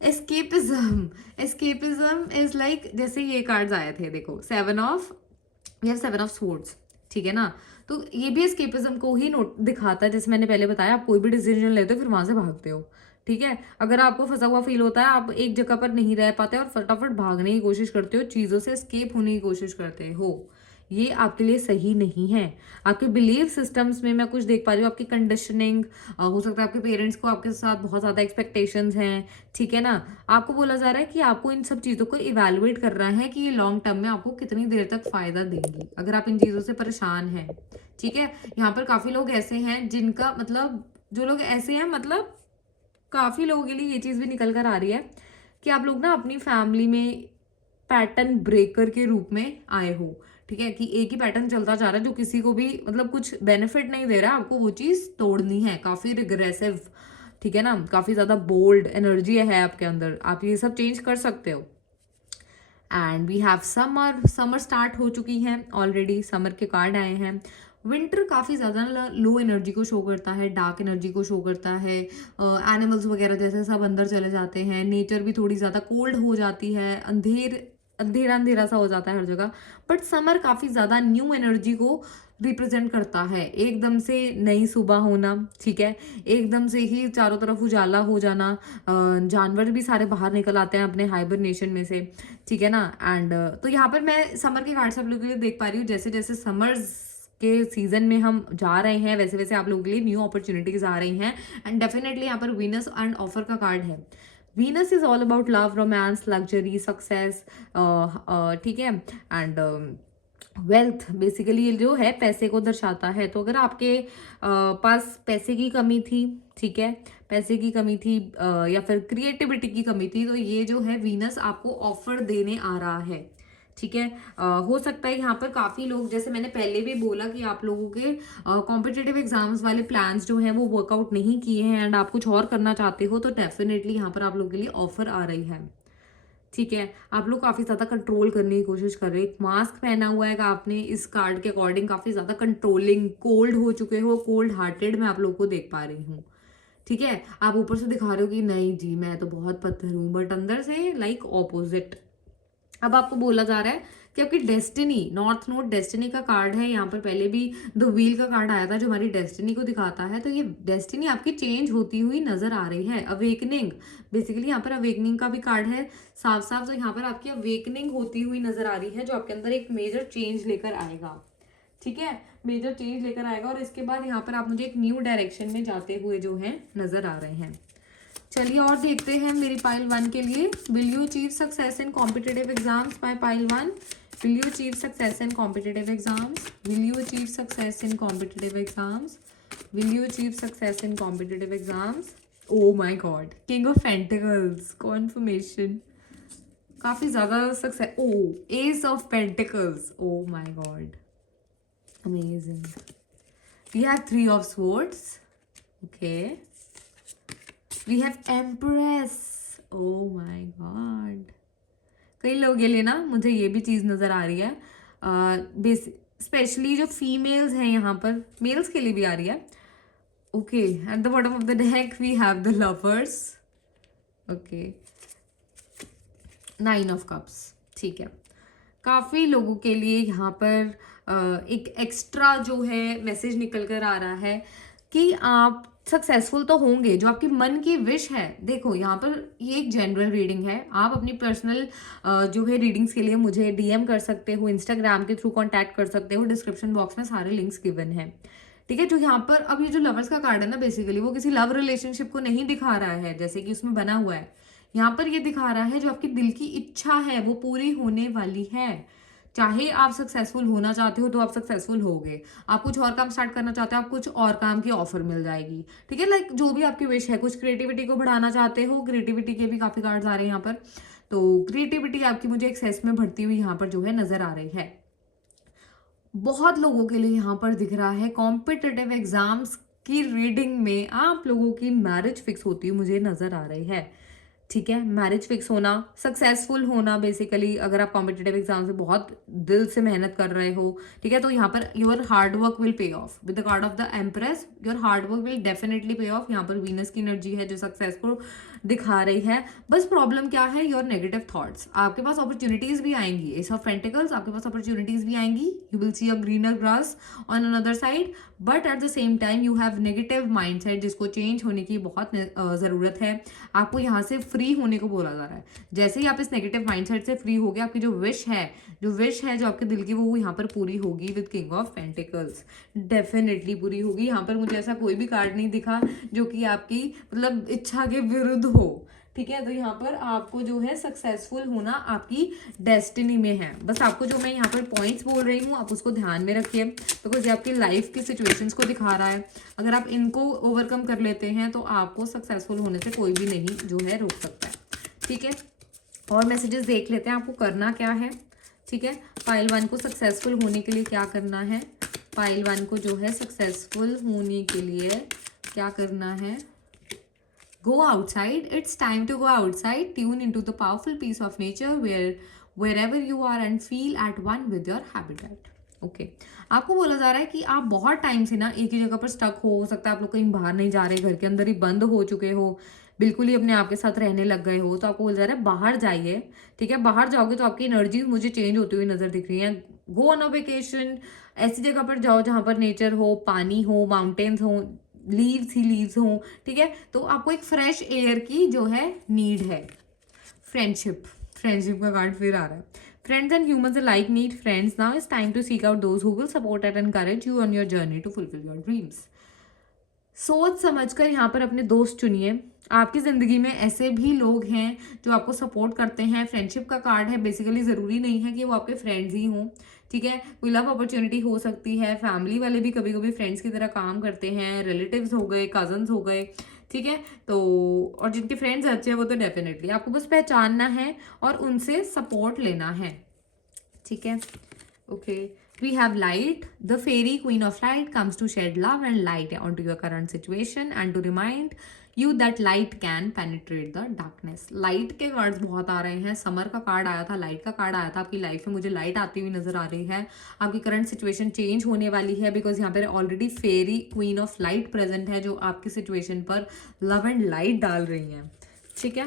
एस्केपिज्म इज लाइक, जैसे ये कार्ड्स आए थे देखो, 7 ऑफ स्वॉर्ड्स। ठीक है ना, तो ये भी एस्केपिज्म को ही नोट दिखाता है। जैसे मैंने पहले बताया, आप कोई भी डिसीजन लेते हो फिर वहां से भागते हो। ठीक है, अगर आपको फंसा हुआ फील होता है, आप एक जगह पर नहीं रह पाते और फटाफट भागने की कोशिश करते हो, चीज़ों से एस्केप होने की कोशिश करते हो, ये आपके लिए सही नहीं है। आपके बिलीव सिस्टम्स में मैं कुछ देख पा रही हूँ, आपकी कंडीशनिंग, हो सकता है आपके पेरेंट्स को आपके साथ बहुत ज़्यादा एक्सपेक्टेशंस हैं। ठीक है ना, आपको बोला जा रहा है कि आपको इन सब चीज़ों को इवैल्यूएट करना है कि ये लॉन्ग टर्म में आपको कितनी देर तक फ़ायदा देंगी अगर आप इन चीज़ों से परेशान हैं। ठीक है, यहाँ पर काफ़ी लोग ऐसे हैं जिनका मतलब, जो लोग ऐसे हैं मतलब काफ़ी लोगों के लिए ये चीज़ भी निकल कर आ रही है कि आप लोग ना अपनी फैमिली में पैटर्न ब्रेकर के रूप में आए हो। ठीक है, कि एक ही पैटर्न चलता जा रहा है जो किसी को भी मतलब कुछ बेनिफिट नहीं दे रहा है, आपको वो चीज़ तोड़नी है। काफ़ी रिग्रेसिव, ठीक है ना, काफ़ी ज़्यादा बोल्ड एनर्जी है आपके अंदर, आप ये सब चेंज कर सकते हो। And we have summer start हो चुकी है ऑलरेडी, समर के कार्ड आए हैं। विंटर काफ़ी ज़्यादा लो एनर्जी को शो करता है, डार्क एनर्जी को शो करता है। एनिमल्स वगैरह जैसे सब अंदर चले जाते हैं, नेचर भी थोड़ी ज़्यादा कोल्ड हो जाती है, अंधेरा अंधेरा सा हो जाता है हर जगह। बट समर काफ़ी ज़्यादा न्यू एनर्जी को रिप्रेजेंट करता है। एकदम से नई सुबह होना, ठीक है, एकदम से ही चारों तरफ उजाला हो जाना, जानवर भी सारे बाहर निकल आते हैं अपने हाइबरनेशन में से, ठीक है ना। एंड तो यहाँ पर मैं समर के कार्ड्स आप लोगों के लिए देख पा रही हूँ। जैसे जैसे समर्स के सीजन में हम जा रहे हैं वैसे वैसे आप लोगों के लिए न्यू अपॉर्चुनिटीज आ रही हैं। एंड डेफिनेटली यहाँ पर वीनस एंड ऑफर का कार्ड है। Venus is all about love, romance, luxury, success, ठीक है, एंड वेल्थ। बेसिकली ये जो है पैसे को दर्शाता है। तो अगर आपके पास पैसे की कमी थी, ठीक है, पैसे की कमी थी या फिर क्रिएटिविटी की कमी थी, तो ये जो है वीनस आपको ऑफर देने आ रहा है, ठीक है। हो सकता है यहाँ पर काफ़ी लोग, जैसे मैंने पहले भी बोला कि आप लोगों के कॉम्पिटिटिव एग्जाम्स वाले प्लान्स जो हैं वो वर्कआउट नहीं किए हैं एंड आप कुछ और करना चाहते हो, तो डेफिनेटली यहाँ पर आप लोगों के लिए ऑफर आ रही है, ठीक है। आप लोग काफ़ी ज़्यादा कंट्रोल करने की कोशिश कर रहे हैं। एक मास्क पहना हुआ है कि आपने इस कार्ड के अकॉर्डिंग काफ़ी ज़्यादा कंट्रोलिंग, कोल्ड हो चुके हो, कोल्ड हार्टेड मैं आप लोगों को देख पा रही हूँ, ठीक है। आप ऊपर से दिखा रहे हो कि नहीं जी मैं तो बहुत पत्थर हूँ, बट अंदर से लाइक ऑपोजिट। अब आपको बोला जा रहा है कि आपकी डेस्टिनी, नॉर्थ नोड डेस्टिनी का कार्ड है। यहाँ पर पहले भी द व्हील का कार्ड आया था जो हमारी डेस्टिनी को दिखाता है। तो ये डेस्टिनी आपकी चेंज होती हुई नजर आ रही है। अवेकनिंग, बेसिकली यहाँ पर अवेकनिंग का भी कार्ड है साफ साफ। तो यहाँ पर आपकी अवेकनिंग होती हुई नजर आ रही है जो आपके अंदर एक मेजर चेंज लेकर आएगा, ठीक है, मेजर चेंज लेकर आएगा। और इसके बाद यहाँ पर आप मुझे एक न्यू डायरेक्शन में जाते हुए जो है नजर आ रहे हैं। चलिए और देखते हैं मेरी पाइल 1 के लिए। Will you achieve success in competitive exams by pile 1? Will you achieve success in competitive exams? Will you achieve success in competitive exams? Will you achieve success in competitive exams? Oh my god, king of pentacles, confirmation, काफी ज्यादा success. Oh ace of pentacles, oh my god, amazing. We have 3 of swords, okay, we have empress, oh my god. कई लोगों के लिए ना मुझे ये भी चीज़ नज़र आ रही है, स्पेशली जो फीमेल्स हैं यहाँ पर, मेल्स के लिए भी आ रही है। Okay, at the bottom of the deck we have the lovers, okay, 9 of cups, ठीक है। काफ़ी लोगों के लिए यहाँ पर एक एक्स्ट्रा जो है मैसेज निकल कर आ रहा है कि आप सक्सेसफुल तो होंगे। जो आपकी मन की विश है, देखो यहाँ पर ये एक जनरल रीडिंग है। आप अपनी पर्सनल जो है रीडिंग्स के लिए मुझे डीएम कर सकते हो, इंस्टाग्राम के थ्रू कांटेक्ट कर सकते हो, डिस्क्रिप्शन बॉक्स में सारे लिंक्स गिवन हैं, ठीक है। जो यहाँ पर अब ये जो लवर्स का कार्ड है ना, बेसिकली वो किसी लव रिलेशनशिप को नहीं दिखा रहा है जैसे कि उसमें बना हुआ है। यहाँ पर ये दिखा रहा है जो आपकी दिल की इच्छा है वो पूरी होने वाली है। चाहे आप सक्सेसफुल होना चाहते हो तो आप सक्सेसफुल होगे, आप कुछ और काम स्टार्ट करना चाहते हो आप कुछ और काम की ऑफर मिल जाएगी, ठीक है। लाइक जो भी आपकी विश है, कुछ क्रिएटिविटी को बढ़ाना चाहते हो, क्रिएटिविटी के भी काफी कार्ड्स आ रहे हैं यहाँ पर। तो क्रिएटिविटी आपकी मुझे एक्सेस में बढ़ती हुई यहाँ पर जो है नजर आ रही है। बहुत लोगों के लिए यहाँ पर दिख रहा है कॉम्पिटिटिव एग्जाम्स की रीडिंग में आप लोगों की मैरिज फिक्स होती हुई मुझे नजर आ रही है, ठीक है। मैरिज फिक्स होना, सक्सेसफुल होना, बेसिकली अगर आप कॉम्पिटिटिव एग्जाम से बहुत दिल से मेहनत कर रहे हो, ठीक है, तो यहाँ per your hard work will pay of with the card of the empress. Your hard work will definitely पे ऑफ। यहाँ पर वीनस की एनर्जी है जो सक्सेस को दिखा रही है। बस प्रॉब्लम क्या है, योर नेगेटिव थॉट्स। आपके पास अपॉर्चुनिटीज भी आएंगी, एस ऑफ पेंटिकल्स, आपके पास अपॉर्चुनिटीज भी आएंगी। You will see a greener grass on another side, but at the same time you have negative mindset जिसको चेंज होने की बहुत जरूरत है। आपको यहाँ से फ्री होने को बोला जा रहा है। जैसे ही आप इस नेगेटिव माइंडसेट से फ्री हो गए, आपकी जो विश है जो आपके दिल की, वो यहाँ पर पूरी होगी with king of pentacles, definitely पूरी होगी। यहाँ पर मुझे ऐसा कोई भी कार्ड नहीं दिखा जो कि आपकी मतलब इच्छा के विरुद्ध हो, ठीक है। तो यहाँ पर आपको जो है सक्सेसफुल होना आपकी डेस्टिनी में है। बस आपको जो मैं यहाँ पर पॉइंट्स बोल रही हूँ आप उसको ध्यान में रखिए, बिकॉज ये आपकी लाइफ की सिचुएशंस को दिखा रहा है। अगर आप इनको ओवरकम कर लेते हैं तो आपको सक्सेसफुल होने से कोई भी नहीं जो है रोक सकता है, ठीक है। और मैसेजेस देख लेते हैं आपको करना क्या है, ठीक है। पाइल 1 को सक्सेसफुल होने के लिए क्या करना है, पाइल 1 को जो है सक्सेसफुल होने के लिए क्या करना है, go outside. It's time to go outside. Tune into the powerful peace of nature wherever you are and feel at one with your habitat. Okay, आपको बोला जा रहा है कि आप बहुत टाइम से ना एक ही जगह पर स्टक हो सकता है आप लोग कहीं बाहर नहीं जा रहे, घर के अंदर ही बंद हो चुके हो, बिल्कुल ही अपने आप के साथ रहने लग गए हो। तो आपको बोला जा रहा है बाहर जाइए, ठीक है। बाहर जाओगे तो आपकी एनर्जी मुझे चेंज होती हुई नजर दिख रही है। गो ऑन अ वेकेशन, ऐसी जगह पर जाओ जहाँ पर नेचर हो, पानी हो, माउंटेन्स हो, लीव्स ही लीव्स हो, ठीक है। तो आपको एक फ्रेश एयर की जो है नीड है। फ्रेंडशिप, फ्रेंडशिप का कार्ड फिर आ रहा है। Friends and humans alike need friends, now is time to seek out those who will support and encourage you on your journey to fulfil your dreams. सोच समझकर यहाँ पर अपने दोस्त चुनिए। आपकी ज़िंदगी में ऐसे भी लोग हैं जो आपको सपोर्ट करते हैं। फ्रेंडशिप का कार्ड है, बेसिकली ज़रूरी नहीं है कि वो आपके फ्रेंड्स ही हों, ठीक है। कोई लव अपॉर्चुनिटी हो सकती है, फैमिली वाले भी कभी कभी फ्रेंड्स की तरह काम करते हैं, रिलेटिव्स हो गए, कजन्स हो गए, ठीक है। तो और जिनके फ्रेंड्स अच्छे हैं वो तो डेफिनेटली आपको बस पहचानना है और उनसे सपोर्ट लेना है, ठीक है। Okay, we have light. The fairy queen of light comes to shed love and light onto your current situation and to remind you that light can penetrate the darkness. Light के cards बहुत आ रहे हैं। Summer का card आया था, light का card आया था। आपकी लाइफ में मुझे लाइट आती हुई नजर आ रही है। आपकी करंट सिचुएशन चेंज होने वाली है बिकॉज यहाँ पर already fairy queen of light present है जो आपकी सिचुएशन पर लव एंड लाइट डाल रही हैं, ठीक है।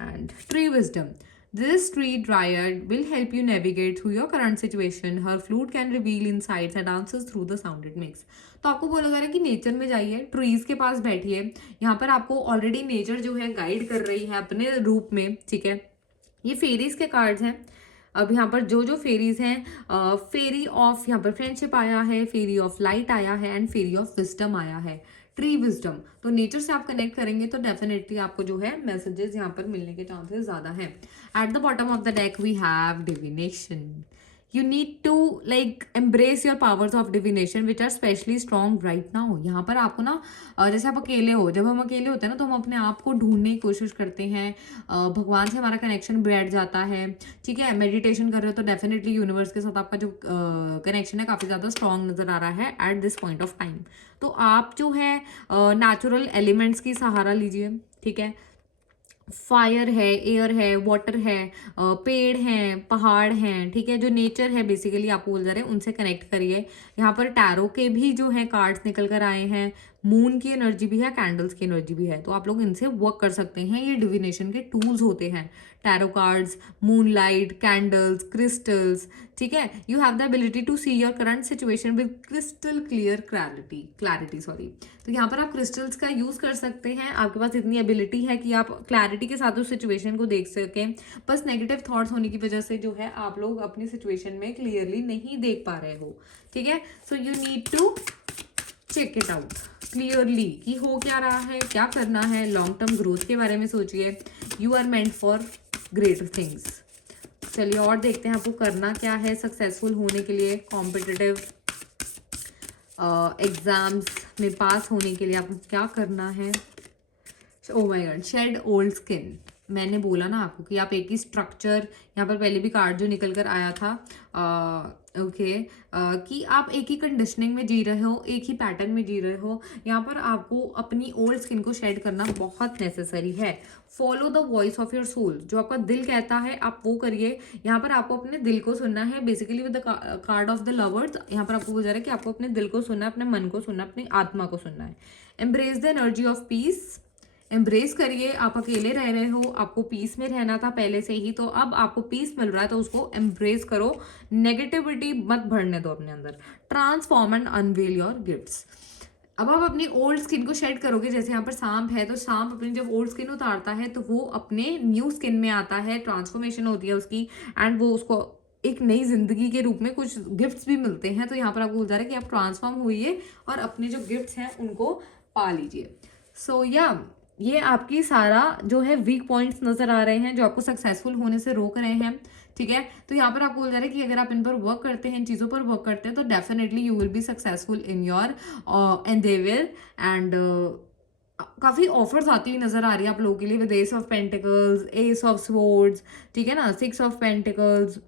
And tree wisdom, this tree dryad will help you navigate through your current situation. Her flute can reveal insights and answers through the sound it makes. तो आपको बोला जा रहा है कि नेचर में जाइए, ट्रीज के पास बैठिए। यहाँ पर आपको ऑलरेडी नेचर जो है गाइड कर रही है अपने रूप में, ठीक है। ये फेरीज के कार्ड्स हैं। अब यहाँ पर जो जो फेरीज हैं, फेरी ऑफ यहाँ पर फ्रेंडशिप आया है, फेरी ऑफ लाइट आया है एंड फेरी ऑफ विजडम आया है। ट्री विजडम, तो नेचर से आप कनेक्ट करेंगे तो डेफिनेटली आपको जो है मैसेजेस यहाँ पर मिलने के चांसेस ज़्यादा हैं। At the bottom of the deck we have divination. You need to like embrace your powers of divination which are especially strong right now. यहाँ पर आपको ना जैसे आप अकेले हो, जब हम अकेले होते हैं ना तो हम अपने आप को ढूंढने की कोशिश करते हैं, भगवान से हमारा कनेक्शन बैठ जाता है, ठीक है। मेडिटेशन कर रहे हो तो डेफिनेटली यूनिवर्स के साथ आपका जो कनेक्शन है काफ़ी ज़्यादा स्ट्रॉन्ग नज़र आ रहा है at this point of time. तो आप जो है नेचुरल एलिमेंट्स की सहारा लीजिए, ठीक है। फायर है, एयर है, वाटर है, पेड़ हैं, पहाड़ हैं, ठीक है। जो नेचर है बेसिकली आपको बोल जा रहे हैं उनसे कनेक्ट करिए। यहाँ पर टैरो के भी जो है कार्ड्स निकल कर आए हैं। मून की एनर्जी भी है, कैंडल्स की एनर्जी भी है, तो आप लोग इनसे वर्क कर सकते हैं। ये डिविनेशन के टूल्स होते हैं, tarot cards, moon light, candles, crystals, ठीक है। You have the ability to see your current situation with crystal clear clarity sorry. तो यहाँ पर आप क्रिस्टल्स का यूज कर सकते हैं। आपके पास इतनी एबिलिटी है कि आप क्लैरिटी के साथ उस सिचुएशन को देख सकें। बस नेगेटिव थॉट्स होने की वजह से जो है आप लोग अपनी सिचुएशन में क्लियरली नहीं देख पा रहे हो, ठीक है। So you need to check it out clearly कि हो क्या रहा है, क्या करना है। लॉन्ग टर्म ग्रोथ के बारे में सोचिए। You are meant for greater things. चलिए और देखते हैं आपको करना क्या है सक्सेसफुल होने के लिए, कॉम्पिटिटिव एग्जाम्स में पास होने के लिए आपको क्या करना है। Oh my god, shed old skin. मैंने बोला ना आपको कि आप एक ही स्ट्रक्चर, यहाँ पर पहले भी कार्ड जो निकल कर आया था कि आप एक ही कंडीशनिंग में जी रहे हो, एक ही पैटर्न में जी रहे हो। यहाँ पर आपको अपनी ओल्ड स्किन को शेड करना बहुत नेसेसरी है। Follow the voice of your soul, जो आपका दिल कहता है आप वो करिए। यहाँ पर आपको अपने दिल को सुनना है। Basically with the card of the lovers यहाँ पर आपको बोल जा रहा है कि आपको अपने दिल को सुनना है, अपने मन को सुनना है, अपनी आत्मा को सुनना है। Embrace the energy of peace, embrace करिए। आप अकेले रह रहे हो, आपको पीस में रहना था पहले से ही, तो अब आपको पीस मिल रहा है तो उसको एम्ब्रेस करो। नेगेटिविटी मत भरने दो अपने अंदर। Transform and unveil your gifts. अब आप अपनी ओल्ड स्किन को शेड करोगे। जैसे यहाँ पर सांप है तो सांप अपनी जब ओल्ड स्किन उतारता है तो वो अपने न्यू स्किन में आता है, ट्रांसफॉर्मेशन होती है उसकी एंड वो उसको एक नई जिंदगी के रूप में कुछ गिफ्ट्स भी मिलते हैं। तो यहाँ पर आपको बोल जा रहा है कि आप ट्रांसफॉर्म होइए और अपने जो गिफ्ट्स हैं उनको पा लीजिए। सो ये आपकी सारा जो है वीक पॉइंट्स नजर आ रहे हैं जो आपको सक्सेसफुल होने से रोक रहे हैं, ठीक है। तो यहाँ पर आपको बोल जा रहा है कि अगर आप इन पर वर्क करते हैं, इन चीज़ों पर वर्क करते हैं तो definitely you will B successful in your Endeavour. And काफ़ी ऑफर्स आती हुई नजर आ रही है आप लोगों के लिए with S of pentacles, ace of swords, ठीक है ना, 6 of pentacles,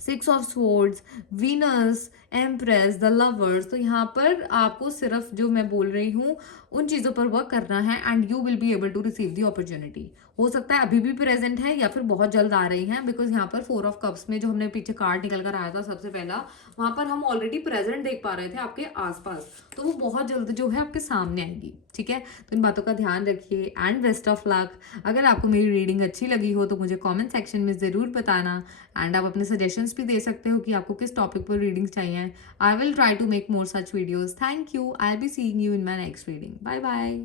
6 of swords, Venus, empress, the lovers. तो यहाँ पर आपको सिर्फ जो मैं बोल रही हूँ उन चीज़ों पर वर्क करना है and you will be able to receive the opportunity. हो सकता है अभी भी प्रेजेंट है या फिर बहुत जल्द आ रही हैं, बिकॉज यहाँ पर 4 ऑफ कप्स में जो हमने पीछे कार्ड निकल कर आया था सबसे पहला, वहाँ पर हम ऑलरेडी प्रेजेंट देख पा रहे थे आपके आसपास, तो वो बहुत जल्द जो है आपके सामने आएगी, ठीक है। तो इन बातों का ध्यान रखिए एंड बेस्ट ऑफ लक। अगर आपको मेरी रीडिंग अच्छी लगी हो तो मुझे कॉमेंट सेक्शन में ज़रूर बताना एंड आप अपने सजेशन सजेशंस भी दे सकते हो कि आपको किस टॉपिक पर रीडिंग्स चाहिए. I will try to make more such videos. Thank you. I will be seeing you in my next reading. Bye bye.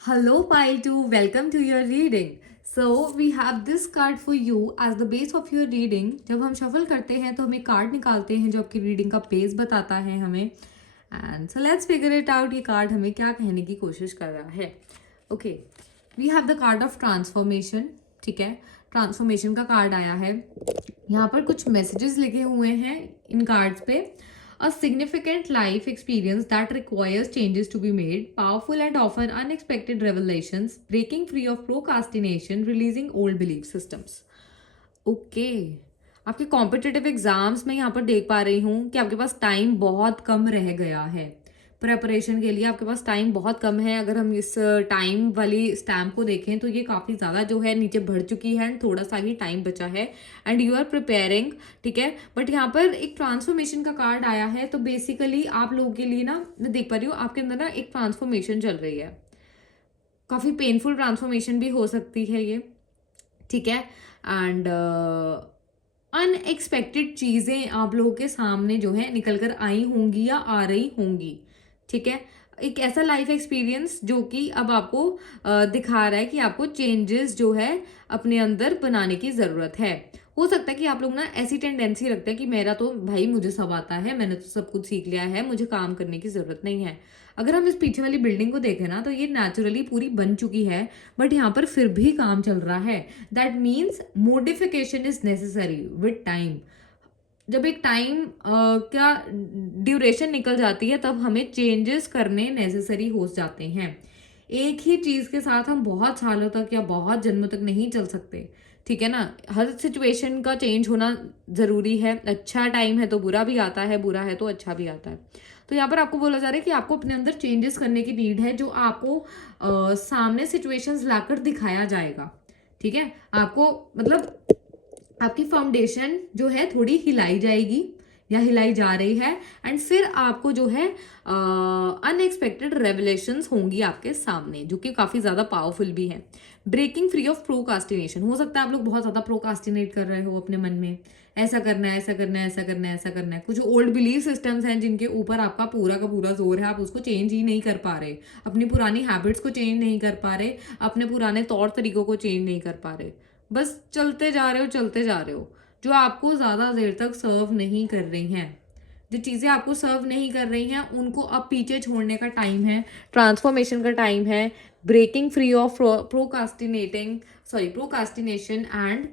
Hello pile 2, welcome to your reading. So we have this card for you as the base of your reading. जब हम shuffle करते हैं तो हम एक card निकालते हैं जो आपकी रीडिंग का बेस बताता है हमें. And so let's figure it out, ये कार्ड हमें क्या कहने की कोशिश कर रहा है. Okay, we have the card of transformation. ठीक है, ट्रांसफॉर्मेशन का कार्ड आया है. यहाँ पर कुछ मैसेजेस लिखे हुए हैं इन कार्ड्स पे. A significant life experience that requires changes to be made, powerful and often unexpected revelations, breaking free of procrastination, releasing old belief systems. Okay. आपके कॉम्पिटिटिव एग्जाम्स में यहाँ पर देख पा रही हूँ कि आपके पास टाइम बहुत कम रह गया है. प्रेपरेशन के लिए आपके पास टाइम बहुत कम है. अगर हम इस टाइम वाली स्टैम्प को देखें तो ये काफ़ी ज़्यादा जो है नीचे बढ़ चुकी है एंड थोड़ा सा ही टाइम बचा है एंड यू आर प्रिपेयरिंग. ठीक है, बट यहाँ पर एक ट्रांसफॉर्मेशन का कार्ड आया है. तो बेसिकली आप लोगों के लिए ना, मैं देख पा रही हूँ आपके अंदर ना एक ट्रांसफॉर्मेशन चल रही है. काफ़ी पेनफुल ट्रांसफॉर्मेशन भी हो सकती है ये. ठीक है, एंड अनएक्सपेक्टेड चीज़ें आप लोगों के सामने जो है निकल कर आई होंगी या आ रही होंगी. ठीक है, एक ऐसा लाइफ एक्सपीरियंस जो कि अब आपको दिखा रहा है कि आपको चेंजेस जो है अपने अंदर बनाने की ज़रूरत है. हो सकता है कि आप लोग ना ऐसी टेंडेंसी रखते हैं कि मेरा तो भाई मुझे सब आता है, मैंने तो सब कुछ सीख लिया है, मुझे काम करने की ज़रूरत नहीं है. अगर हम इस पीछे वाली बिल्डिंग को देखें ना तो ये नेचुरली पूरी बन चुकी है, बट यहाँ पर फिर भी काम चल रहा है. That means modification is necessary with time. जब एक टाइम क्या ड्यूरेशन निकल जाती है तब हमें चेंजेस करने नेसेसरी हो जाते हैं. एक ही चीज़ के साथ हम बहुत सालों तक या बहुत जन्मों तक नहीं चल सकते. ठीक है ना, हर सिचुएशन का चेंज होना ज़रूरी है. अच्छा टाइम है तो बुरा भी आता है, बुरा है तो अच्छा भी आता है. तो यहाँ पर आपको बोला जा रहा है कि आपको अपने अंदर चेंजेस करने की नीड है जो आपको सामने सिचुएशंस लाकर दिखाया जाएगा. ठीक है, आपको मतलब आपकी फाउंडेशन जो है थोड़ी हिलाई जाएगी या हिलाई जा रही है एंड फिर आपको जो है अनएक्सपेक्टेड रेवलेशंस होंगी आपके सामने जो कि काफ़ी ज़्यादा पावरफुल भी है. Breaking free of procrastination. हो सकता है आप लोग बहुत ज़्यादा प्रोकास्टिनेट कर रहे हो अपने मन में, ऐसा करना है, ऐसा करना है, ऐसा करना है, ऐसा करना है. कुछ ओल्ड बिलीफ सिस्टम्स हैं जिनके ऊपर आपका पूरा का पूरा जोर है, आप उसको चेंज ही नहीं कर पा रहे, अपनी पुरानी हैबिट्स को चेंज नहीं कर पा रहे, अपने पुराने तौर तरीकों को चेंज नहीं कर पा रहे. बस चलते जा रहे हो, चलते जा रहे हो, जो आपको ज़्यादा देर तक सर्व नहीं कर रही हैं. जो चीज़ें आपको सर्व नहीं कर रही हैं उनको अब पीछे छोड़ने का टाइम है, ट्रांसफॉर्मेशन का टाइम है. Breaking free of procrastination and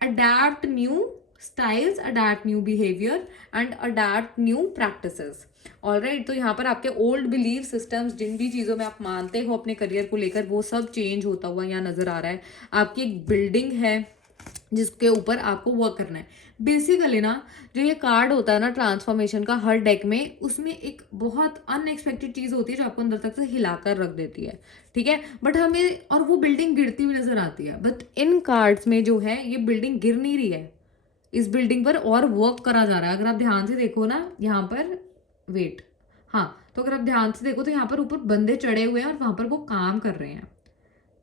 adapt new styles, adapt new behavior and adapt new practices. ऑलराइट, तो यहाँ पर आपके ओल्ड बिलीव सिस्टम्स, जिन भी चीज़ों में आप मानते हो अपने करियर को लेकर, वो सब चेंज होता हुआ यहाँ नजर आ रहा है. आपकी एक बिल्डिंग है जिसके ऊपर आपको वर्क करना है. बेसिकली ना जो ये कार्ड होता है ना ट्रांसफॉर्मेशन का हर डेक में, उसमें एक बहुत अनएक्सपेक्टेड चीज़ होती है जो आपको अंदर तक से हिलाकर रख देती है. ठीक है, बट हमें और वो बिल्डिंग गिरती हुई नजर आती है. बट इन कार्ड्स में जो है ये बिल्डिंग गिर नहीं रही है, इस बिल्डिंग पर और वर्क करा जा रहा है. अगर आप ध्यान से देखो ना यहाँ पर, वेट, हाँ, तो अगर आप ध्यान से देखो तो यहाँ पर ऊपर बंदे चढ़े हुए हैं और वहां पर वो काम कर रहे हैं.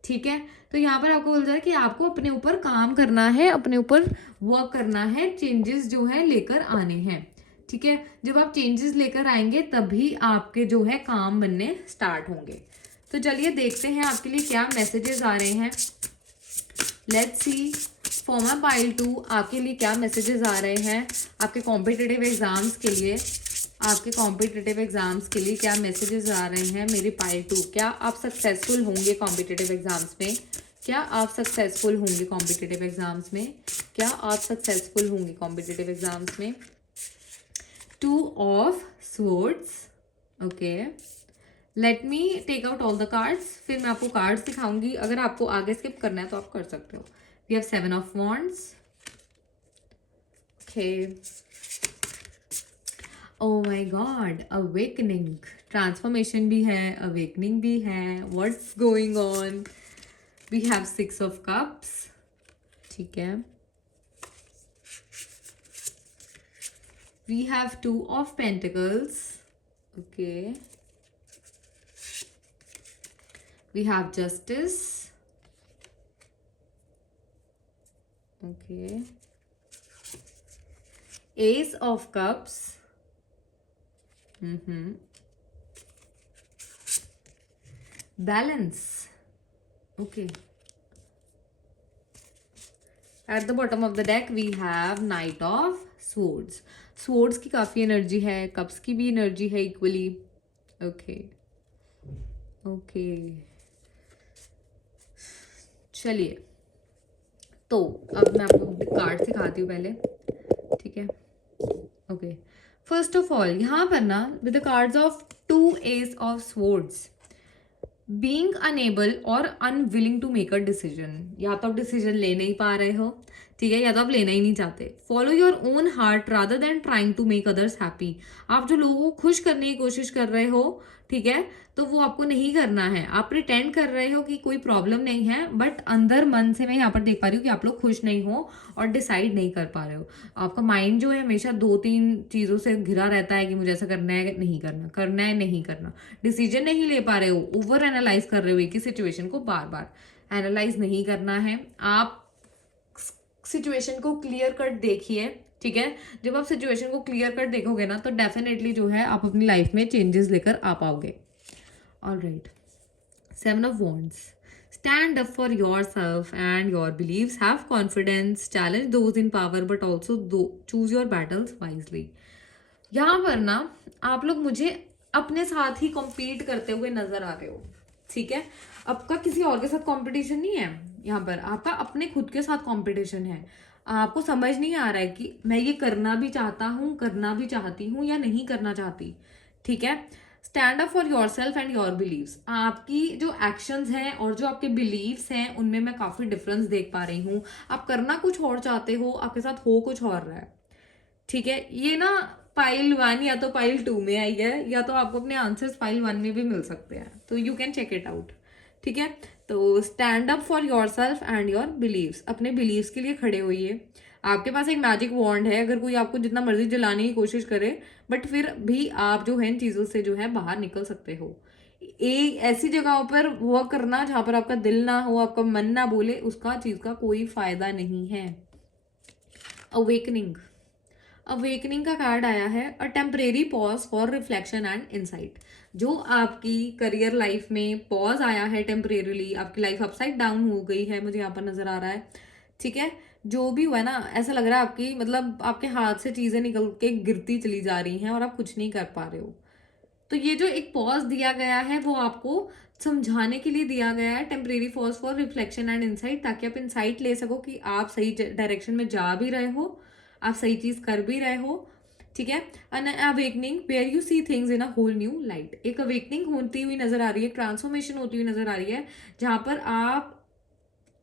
ठीक है, तो यहाँ पर आपको बोल रहा है कि आपको अपने ऊपर काम करना है, अपने ऊपर वर्क करना है, चेंजेस जो है लेकर आने हैं. ठीक है, जब आप चेंजेस लेकर आएंगे तभी आपके जो है काम बनने स्टार्ट होंगे. तो चलिए देखते हैं आपके लिए क्या मैसेजेस आ रहे हैं. Let's see for my pile 2 आपके लिए क्या मैसेजेस आ रहे हैं. आपके कॉम्पिटिटिव एग्जाम्स के लिए, आपके कॉम्पिटिटिव एग्जाम्स के लिए क्या मैसेजेस आ रहे हैं मेरी पाइल 2. क्या आप सक्सेसफुल होंगे कॉम्पिटिटिव एग्जाम्स में? क्या आप सक्सेसफुल होंगे कॉम्पिटिटिव एग्जाम्स में? क्या आप सक्सेसफुल होंगे कॉम्पिटिटिव एग्जाम्स में? 2 of swords. Okay, let me take out all the cards, फिर मैं आपको कार्ड्स दिखाऊंगी. अगर आपको आगे स्किप करना है तो आप कर सकते हो. We have 7 of wands. Okay, oh my god, awakening. Transformation भी है, अवेकनिंग भी है. What's going on? We have 6 of cups. ठीक है, we have 2 of pentacles. Okay, We have Justice. Okay. Ace of Cups. Balance. Okay. At the bottom of the deck we have Knight of Swords. Swords की काफी energy है, cups की भी energy है equally. Okay okay, चलिए तो अब मैं आपको कार्ड सिखाती हूँ पहले, ठीक है. ओके, फर्स्ट ऑफ ऑल यहाँ पर ना with the cards of 2 Ace of Swords, being unable और unwilling to make a decision. या तो आप डिसीजन ले नहीं पा रहे हो, ठीक है, या तो आप लेना ही नहीं चाहते. Follow your own heart rather than trying to make others happy. आप जो लोगों को खुश करने की कोशिश कर रहे हो, ठीक है, तो वो आपको नहीं करना है. आप प्रिटेंड कर रहे हो कि कोई प्रॉब्लम नहीं है, बट अंदर मन से मैं यहाँ पर देख पा रही हूँ कि आप लोग खुश नहीं हो और डिसाइड नहीं कर पा रहे हो. आपका माइंड जो है हमेशा 2-3 चीज़ों से घिरा रहता है कि मुझे ऐसा करना है, नहीं करना, करना है, नहीं करना. डिसीजन नहीं ले पा रहे हो, ओवर एनालाइज कर रहे हो एक ही सिचुएशन को. बार बार एनालाइज नहीं करना है. आप सिचुएशन को क्लियर कट देखिए, ठीक है. जब आप सिचुएशन को क्लियर कट देखोगे ना, तो डेफिनेटली जो है आप अपनी लाइफ में चेंजेस लेकर आ पाओगे. Alright, 7 of Wands. Stand up for yourself and your beliefs. Have confidence. Challenge those in power, but also choose your battles wisely. यहाँ पर ना आप लोग मुझे अपने साथ ही कॉम्पीट करते हुए नजर आ रहे हो, ठीक है. आपका किसी और के साथ कंपटीशन नहीं है यहाँ पर, आपका अपने खुद के साथ कंपटीशन है. आपको समझ नहीं आ रहा है कि मैं ये करना भी चाहता हूँ, करना भी चाहती हूँ या नहीं करना चाहती, ठीक है. Stand up for yourself and your believes. आपकी जो एक्शंस हैं और जो आपके बिलीव्स हैं उनमें मैं काफी डिफरेंस देख पा रही हूँ. आप करना कुछ और चाहते हो, आपके साथ हो कुछ और रहा है, ठीक है. ये ना पाइल 1 या तो पाइल 2 में आई है, या तो आपको अपने आंसर्स पाइल 1 में भी मिल सकते हैं, तो you can check it out, ठीक है. तो stand up for yourself and your believes. अपने बिलीव्स के लिए खड़े होइए. आपके पास एक मैजिक वॉन्ड है, अगर कोई आपको जितना मर्जी जलाने की कोशिश करे, बट फिर भी आप जो है इन चीज़ों से जो है बाहर निकल सकते हो. एक ऐसी जगहों पर वर्क करना जहाँ पर आपका दिल ना हो, आपका मन ना बोले, उसका चीज़ का कोई फायदा नहीं है. अवेकनिंग. अवेकनिंग का कार्ड आया है, a temporary pause for reflection and insight. जो आपकी करियर लाइफ में पॉज आया है टेम्परेरीली, आपकी लाइफ अपसाइड डाउन हो गई है, मुझे यहाँ पर नजर आ रहा है, ठीक है. जो भी हुआ है ना, ऐसा लग रहा है आपकी मतलब आपके हाथ से चीजें निकल के गिरती चली जा रही हैं और आप कुछ नहीं कर पा रहे हो. तो ये जो एक पॉज दिया गया है वो आपको समझाने के लिए दिया गया है, temporary pause for reflection and insight, ताकि आप इंसाइट ले सको कि आप सही डायरेक्शन में जा भी रहे हो, आप सही चीज कर भी रहे हो, ठीक है. An awakening where you see things in a whole new light. एक अवेकनिंग होती हुई नजर आ रही है, ट्रांसफॉर्मेशन होती हुई नजर आ रही है, जहां पर आप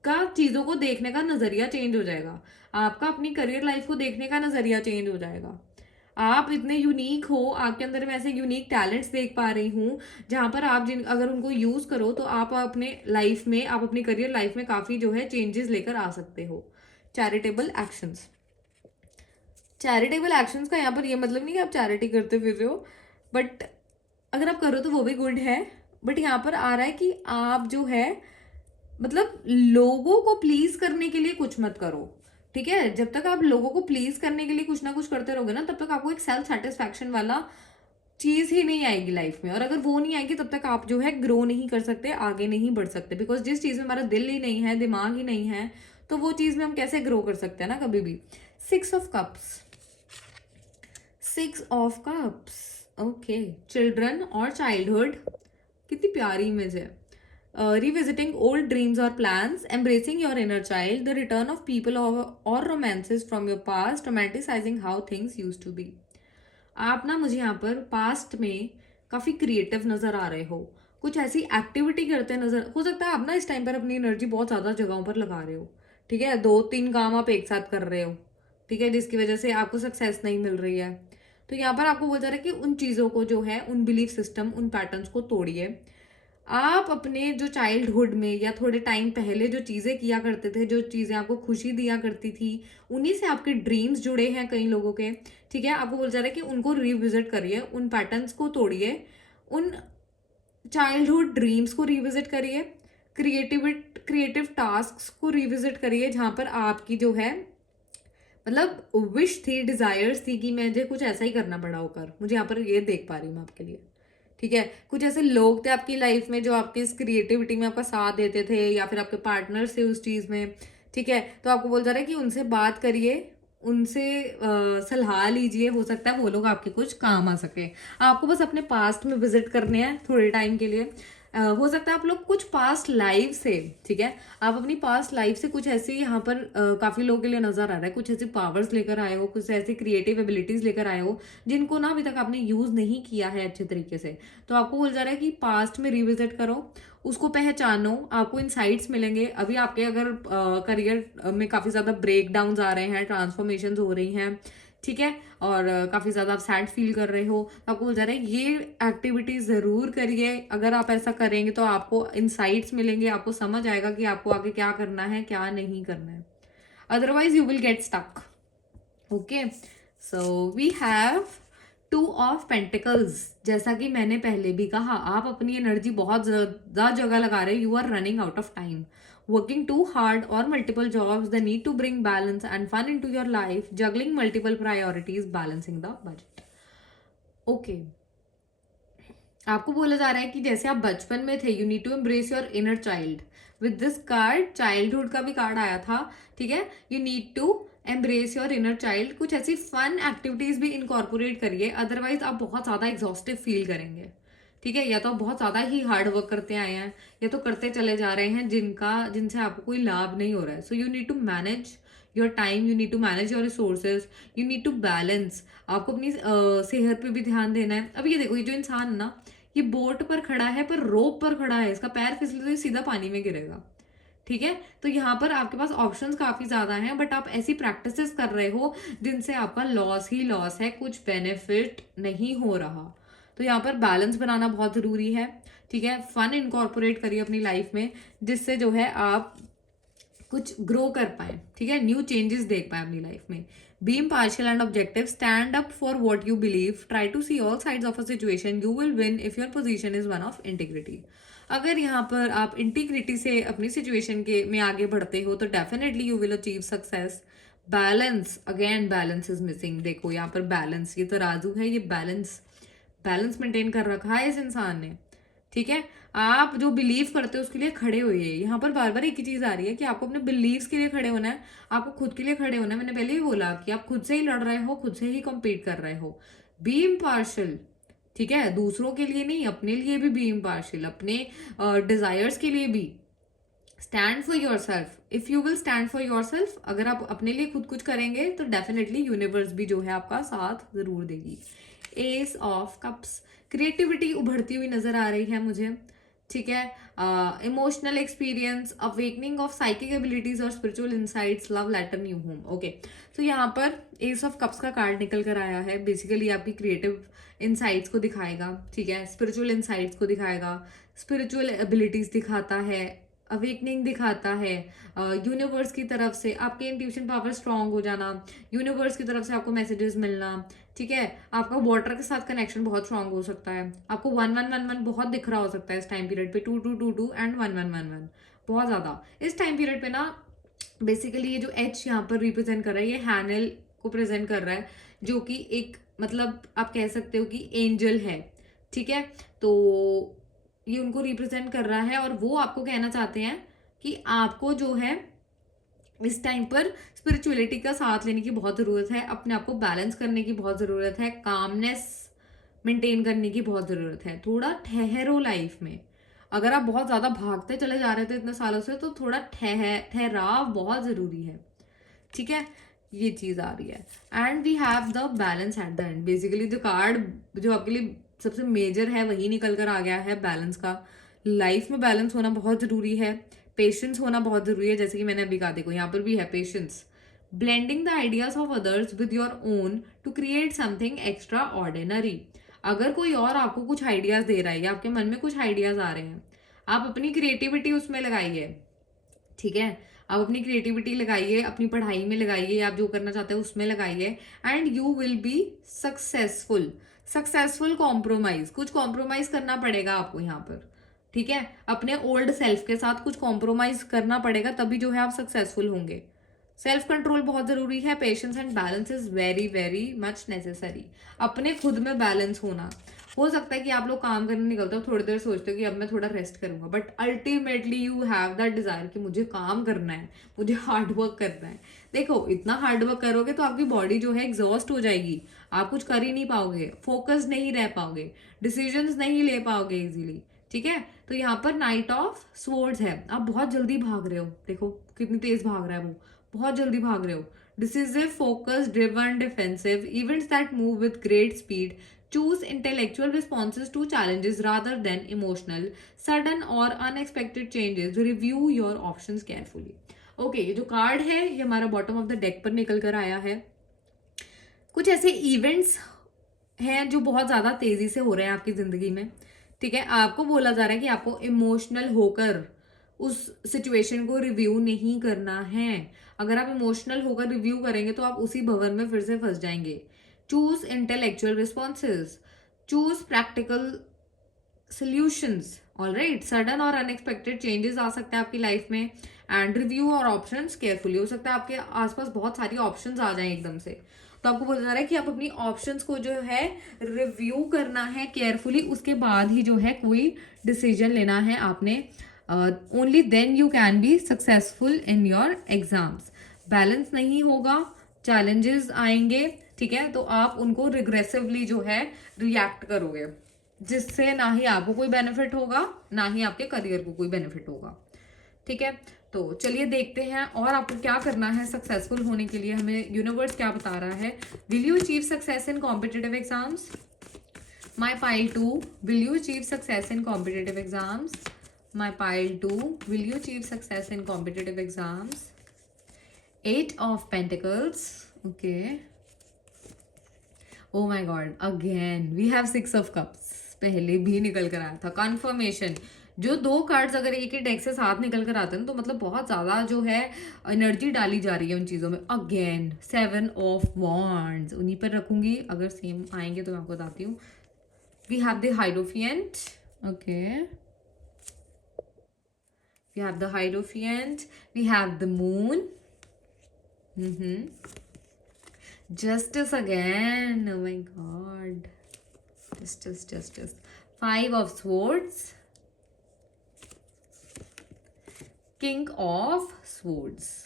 का चीजों को देखने का नजरिया चेंज हो जाएगा. आपका अपनी करियर लाइफ को देखने का नजरिया चेंज हो जाएगा. आप इतने यूनिक हो, आपके अंदर मैं ऐसे यूनिक टैलेंट्स देख पा रही हूँ जहां पर आप जिन अगर उनको यूज करो तो आप अपने लाइफ में, आप अपनी करियर लाइफ में काफी जो है चेंजेस लेकर आ सकते हो. Charitable actions. चैरिटेबल एक्शंस का यहाँ पर ये मतलब नहीं कि आप चैरिटी करते फिर रहे हो, बट अगर आप करो तो वो भी गुड है. बट यहाँ पर आ रहा है कि आप जो है मतलब लोगों को प्लीज करने के लिए कुछ मत करो, ठीक है. जब तक आप लोगों को प्लीज करने के लिए कुछ ना कुछ करते रहोगे ना, तब तक आपको एक सेल्फ सेटिस्फैक्शन वाला चीज ही नहीं आएगी लाइफ में. और अगर वो नहीं आएगी तब तक आप जो है ग्रो नहीं कर सकते, आगे नहीं बढ़ सकते. बिकॉज जिस चीज में हमारा दिल ही नहीं है, दिमाग ही नहीं है, तो वो चीज में हम कैसे ग्रो कर सकते हैं ना कभी भी. 6 of Cups. 6 of Cups. Okay, children और चाइल्डहुड. कितनी प्यारी इमेज है. Revisiting old dreams or plans, embracing your inner child, the return of people or romances from your past, romanticizing how things used to be. आप ना मुझे यहाँ पर past में काफी क्रिएटिव नजर आ रहे हो, कुछ ऐसी एक्टिविटी करते नजर, हो सकता है आप ना इस टाइम पर अपनी एनर्जी बहुत ज्यादा जगहों पर लगा रहे हो, ठीक है. 2-3 काम आप एक साथ कर रहे हो, ठीक है, जिसकी वजह से आपको सक्सेस नहीं मिल रही है. तो यहाँ पर आपको बोल जा रहा है कि उन चीजों को जो है, उन बिलीफ सिस्टम, उन पैटर्न्स को तोड़िए. आप अपने जो चाइल्डहुड में या थोड़े टाइम पहले जो चीज़ें किया करते थे, जो चीज़ें आपको खुशी दिया करती थी, उन्हीं से आपके ड्रीम्स जुड़े हैं कई लोगों के, ठीक है. आपको बोल जा रहा है कि उनको रिविजिट करिए, उन पैटर्न्स को तोड़िए, उन चाइल्डहुड ड्रीम्स को रिविजिट करिए, क्रिएटिव टास्क्स को रिविजिट करिए, जहाँ पर आपकी जो है मतलब विश थी, डिजायर्स थी कि मुझे कुछ ऐसा ही करना पड़ा होकर, मुझे यहाँ पर ये देख पा रही हूँ मैं आपके लिए। ठीक है, कुछ ऐसे लोग थे आपकी लाइफ में जो आपकी इस क्रिएटिविटी में आपका साथ देते थे, या फिर आपके पार्टनर्स थे उस चीज में। ठीक है, तो आपको बोल जा रहा है कि उनसे बात करिए, उनसे सलाह लीजिए, हो सकता है वो लोग आपके कुछ काम आ सके। आपको बस अपने पास्ट में विजिट करने हैं थोड़े टाइम के लिए। हो सकता है आप लोग कुछ पास्ट लाइफ से, ठीक है, आप अपनी पास्ट लाइफ से कुछ ऐसी यहाँ पर काफी लोगों के लिए नजर आ रहा है, कुछ ऐसी पावर्स लेकर आए हो, कुछ ऐसी क्रिएटिव एबिलिटीज लेकर आए हो जिनको ना अभी तक आपने यूज नहीं किया है अच्छे तरीके से। तो आपको बोल जा रहा है कि पास्ट में रिविजिट करो, उसको पहचानो, आपको इनसाइट्स मिलेंगे। अभी आपके अगर करियर में काफी ज्यादा ब्रेक डाउन आ रहे हैं, ट्रांसफॉर्मेशन हो रही हैं, ठीक है, और काफी ज्यादा आप सैड फील कर रहे हो, तो आपको बोल जा रहा है ये एक्टिविटी जरूर करिए। अगर आप ऐसा करेंगे तो आपको इनसाइट्स मिलेंगे, आपको समझ आएगा कि आपको आगे क्या करना है क्या नहीं करना है, otherwise you will get stuck. Okay, so we have 2 of pentacles. जैसा कि मैंने पहले भी कहा, आप अपनी एनर्जी बहुत ज्यादा जगह लगा रहे हो, you are running out of time, working too hard or multiple jobs, the need to bring balance and fun into your life, juggling multiple priorities, balancing the budget. Okay, आपको बोला जा रहा है कि जैसे आप बचपन में थे, you need to embrace your inner child. With this card childhood का भी कार्ड आया था, ठीक है, you need to embrace your inner child. कुछ ऐसी फन एक्टिविटीज भी इनकॉर्पोरेट करिए, अदरवाइज आप बहुत ज्यादा एग्जॉस्टिव फील करेंगे। ठीक है, या तो आप बहुत ज्यादा ही हार्ड वर्क करते आए हैं, या तो करते चले जा रहे हैं जिनसे आपको कोई लाभ नहीं हो रहा है। So you need to manage your time, you need to manage your resources, you need to balance. आपको अपनी सेहत पे भी ध्यान देना है। अब ये देखो, ये जो इंसान है ना, ये बोट पर खड़ा है पर रोप पर खड़ा है, इसका पैर फिसले तो ये सीधा पानी में गिरेगा। ठीक है, तो यहाँ पर आपके पास ऑप्शंस काफी ज्यादा हैं, बट आप ऐसी प्रैक्टिसेस कर रहे हो जिनसे आपका लॉस ही लॉस है, कुछ बेनिफिट नहीं हो रहा। तो यहाँ पर बैलेंस बनाना बहुत जरूरी है। ठीक है, फन इनकॉर्पोरेट करिए अपनी लाइफ में, जिससे जो है आप कुछ ग्रो कर पाए, ठीक है, न्यू चेंजेस देख पाए अपनी लाइफ में। Be impartial and objective, stand up for what you believe, try to see all sides of a situation, you will win if your position is one of integrity. अगर यहाँ पर आप integrity से अपनी सिचुएशन के में आगे बढ़ते हो तो definitely you will achieve success. Balance, again balance is missing. देखो यहाँ पर बैलेंस, ये तराजू है, ये बैलेंस मेंटेन कर रखा है इस इंसान ने। ठीक है, आप जो बिलीव करते हो उसके लिए खड़े हुए। यहाँ पर बार बार एक ही चीज आ रही है कि आपको अपने बिलीव्स के लिए खड़े होना है, आपको खुद के लिए खड़े होना है। मैंने पहले भी बोला कि आप खुद से ही लड़ रहे हो, खुद से ही कम्पीट कर रहे हो। बी इम्पार्शियल, ठीक है, दूसरों के लिए नहीं, अपने लिए भी बी इम्पार्शियल, अपने डिजायर्स के लिए भी। Stand for your self, if you will stand for your self, अगर आप अपने लिए खुद कुछ करेंगे तो डेफिनेटली यूनिवर्स भी जो है आपका साथ जरूर देगी। एस ऑफ कप्स, क्रिएटिविटी उभरती हुई नजर आ रही है मुझे। ठीक है, emotional experience, awakening of psychic abilities और spiritual insights, love letter, new home. Okay, तो यहाँ पर एस ऑफ कप्स का कार्ड निकल कर आया है। बेसिकली आपकी क्रिएटिव इनसाइट्स को दिखाएगा, ठीक है, स्पिरिचुअल इनसाइट्स को दिखाएगा, स्पिरिचुअल एबिलिटीज दिखाता है, अवेकनिंग दिखाता है, यूनिवर्स की तरफ से आपके इंट्यूशन पावर स्ट्रांग हो जाना, यूनिवर्स की तरफ से आपको मैसेजेस मिलना। ठीक है, आपका वाटर के साथ कनेक्शन बहुत स्ट्रांग हो सकता है, आपको 1111 बहुत दिख रहा हो सकता है इस टाइम पीरियड पे, 2222 एंड 1111 बहुत ज्यादा इस टाइम पीरियड पे ना। बेसिकली ये जो एच यहाँ पर रिप्रेजेंट कर रहा है, ये हैनल को प्रेजेंट कर रहा है, जो कि एक मतलब आप कह सकते हो कि एंजल है। ठीक है, तो ये उनको रिप्रेजेंट कर रहा है, और वो आपको कहना चाहते हैं कि आपको जो है इस टाइम पर स्पिरिचुअलिटी का साथ लेने की बहुत जरूरत है, अपने आप को बैलेंस करने की बहुत जरूरत है, कामनेस मेंटेन करने की बहुत जरूरत है। थोड़ा ठहरो लाइफ में, अगर आप बहुत ज्यादा भागते चले जा रहे थे इतने सालों से, तो थोड़ा ठहराव बहुत जरूरी है। ठीक है, ये चीज आ रही है। And we have the balance at the end. Basically जो कार्ड जो आपके लिए सबसे मेजर है वही निकल कर आ गया है, बैलेंस का। लाइफ में बैलेंस होना बहुत जरूरी है, पेशेंस होना बहुत जरूरी है, जैसे कि मैंने अभी कहा। देखो यहाँ पर भी है patience, blending the ideas of others with your own to create something extraordinary. अगर कोई और आपको कुछ आइडियाज दे रहा है या आपके मन में कुछ आइडियाज आ रहे हैं, आप अपनी क्रिएटिविटी उसमें लगाइए। ठीक है, आप अपनी क्रिएटिविटी लगाइए, अपनी पढ़ाई में लगाइए, आप जो करना चाहते हैं उसमें लगाइए, and you will be successful. Successful compromise, कुछ कॉम्प्रोमाइज करना पड़ेगा आपको यहाँ पर, ठीक है। अपने ओल्ड सेल्फ के साथ कुछ कॉम्प्रोमाइज करना पड़ेगा, तभी जो है आप सक्सेसफुल होंगे। सेल्फ कंट्रोल बहुत जरूरी है, patience and balance is very very much necessary. अपने खुद में बैलेंस होना। हो सकता है कि आप लोग काम करने निकलते हो, थोड़ी देर सोचते हो कि अब मैं थोड़ा रेस्ट करूंगा, but ultimately you have that desire कि मुझे काम करना है, मुझे हार्ड वर्क करना है। देखो, इतना हार्ड वर्क करोगे तो आपकी बॉडी जो है एग्जॉस्ट हो जाएगी, आप कुछ कर ही नहीं पाओगे, फोकस नहीं रह पाओगे, डिसीजंस नहीं ले पाओगे इजीली, ठीक है। तो यहाँ पर नाइट ऑफ स्वॉर्ड्स है, आप बहुत जल्दी भाग रहे हो, देखो कितनी तेज भाग रहा है वो, बहुत जल्दी भाग रहे हो। Decisive, focus, driven, defensive, events that move with great speed, choose intellectual responses to challenges rather than emotional, sudden or unexpected changes, review your options carefully। Okay, ये जो कार्ड है ये हमारा बॉटम ऑफ द डेक पर निकल कर आया है। कुछ ऐसे इवेंट्स हैं जो बहुत ज्यादा तेजी से हो रहे हैं आपकी जिंदगी में, ठीक है। आपको बोला जा रहा है कि आपको इमोशनल होकर उस सिचुएशन को रिव्यू नहीं करना है। अगर आप इमोशनल होकर रिव्यू करेंगे तो आप उसी भवन में फिर से फंस जाएंगे। Choose intellectual responses, choose practical solutions, alright. Sudden और अनएक्सपेक्टेड चेंजेस आ सकते हैं आपकी लाइफ में, एंड रिव्यू और ऑप्शंस केयरफुली। हो सकता है आपके आसपास बहुत सारी ऑप्शंस आ जाएं एकदम से, तो आपको बोला जा रहा है कि आप अपनी ऑप्शंस को जो है रिव्यू करना है केयरफुली, उसके बाद ही जो है कोई डिसीजन लेना है आपने। Only then you can be successful in your exams. Balance नहीं होगा, चैलेंजेस आएंगे, ठीक है, तो आप उनको रिग्रेसिवली जो है रिएक्ट करोगे, जिससे ना ही आपको कोई बेनिफिट होगा, ना ही आपके करियर को कोई बेनिफिट होगा, ठीक है। तो चलिए देखते हैं और आपको क्या करना है सक्सेसफुल होने के लिए, हमें यूनिवर्स क्या बता रहा है। Will you achieve success in competitive exams? My pile 2, will you achieve success in competitive exams? My pile 2, will you achieve success in competitive exams? 8 of pentacles, okay. Oh my god, again we have 6 of cups, पहले भी निकल कर आया था। Conformation, जो दो cards अगर एक ही डेक से साथ निकल कर आते हैं तो मतलब बहुत ज्यादा जो है एनर्जी डाली जा रही है उन चीजों में। अगेन 7 ऑफ वॉन्ड्स, उन्हीं पर रखूंगी, अगर सेम आएंगे तो मैं आपको बताती हूँ। We have the hierophant, okay, we have the hierophant, we have the moon, justice again, oh my god, justice, 5 of swords, king of swords,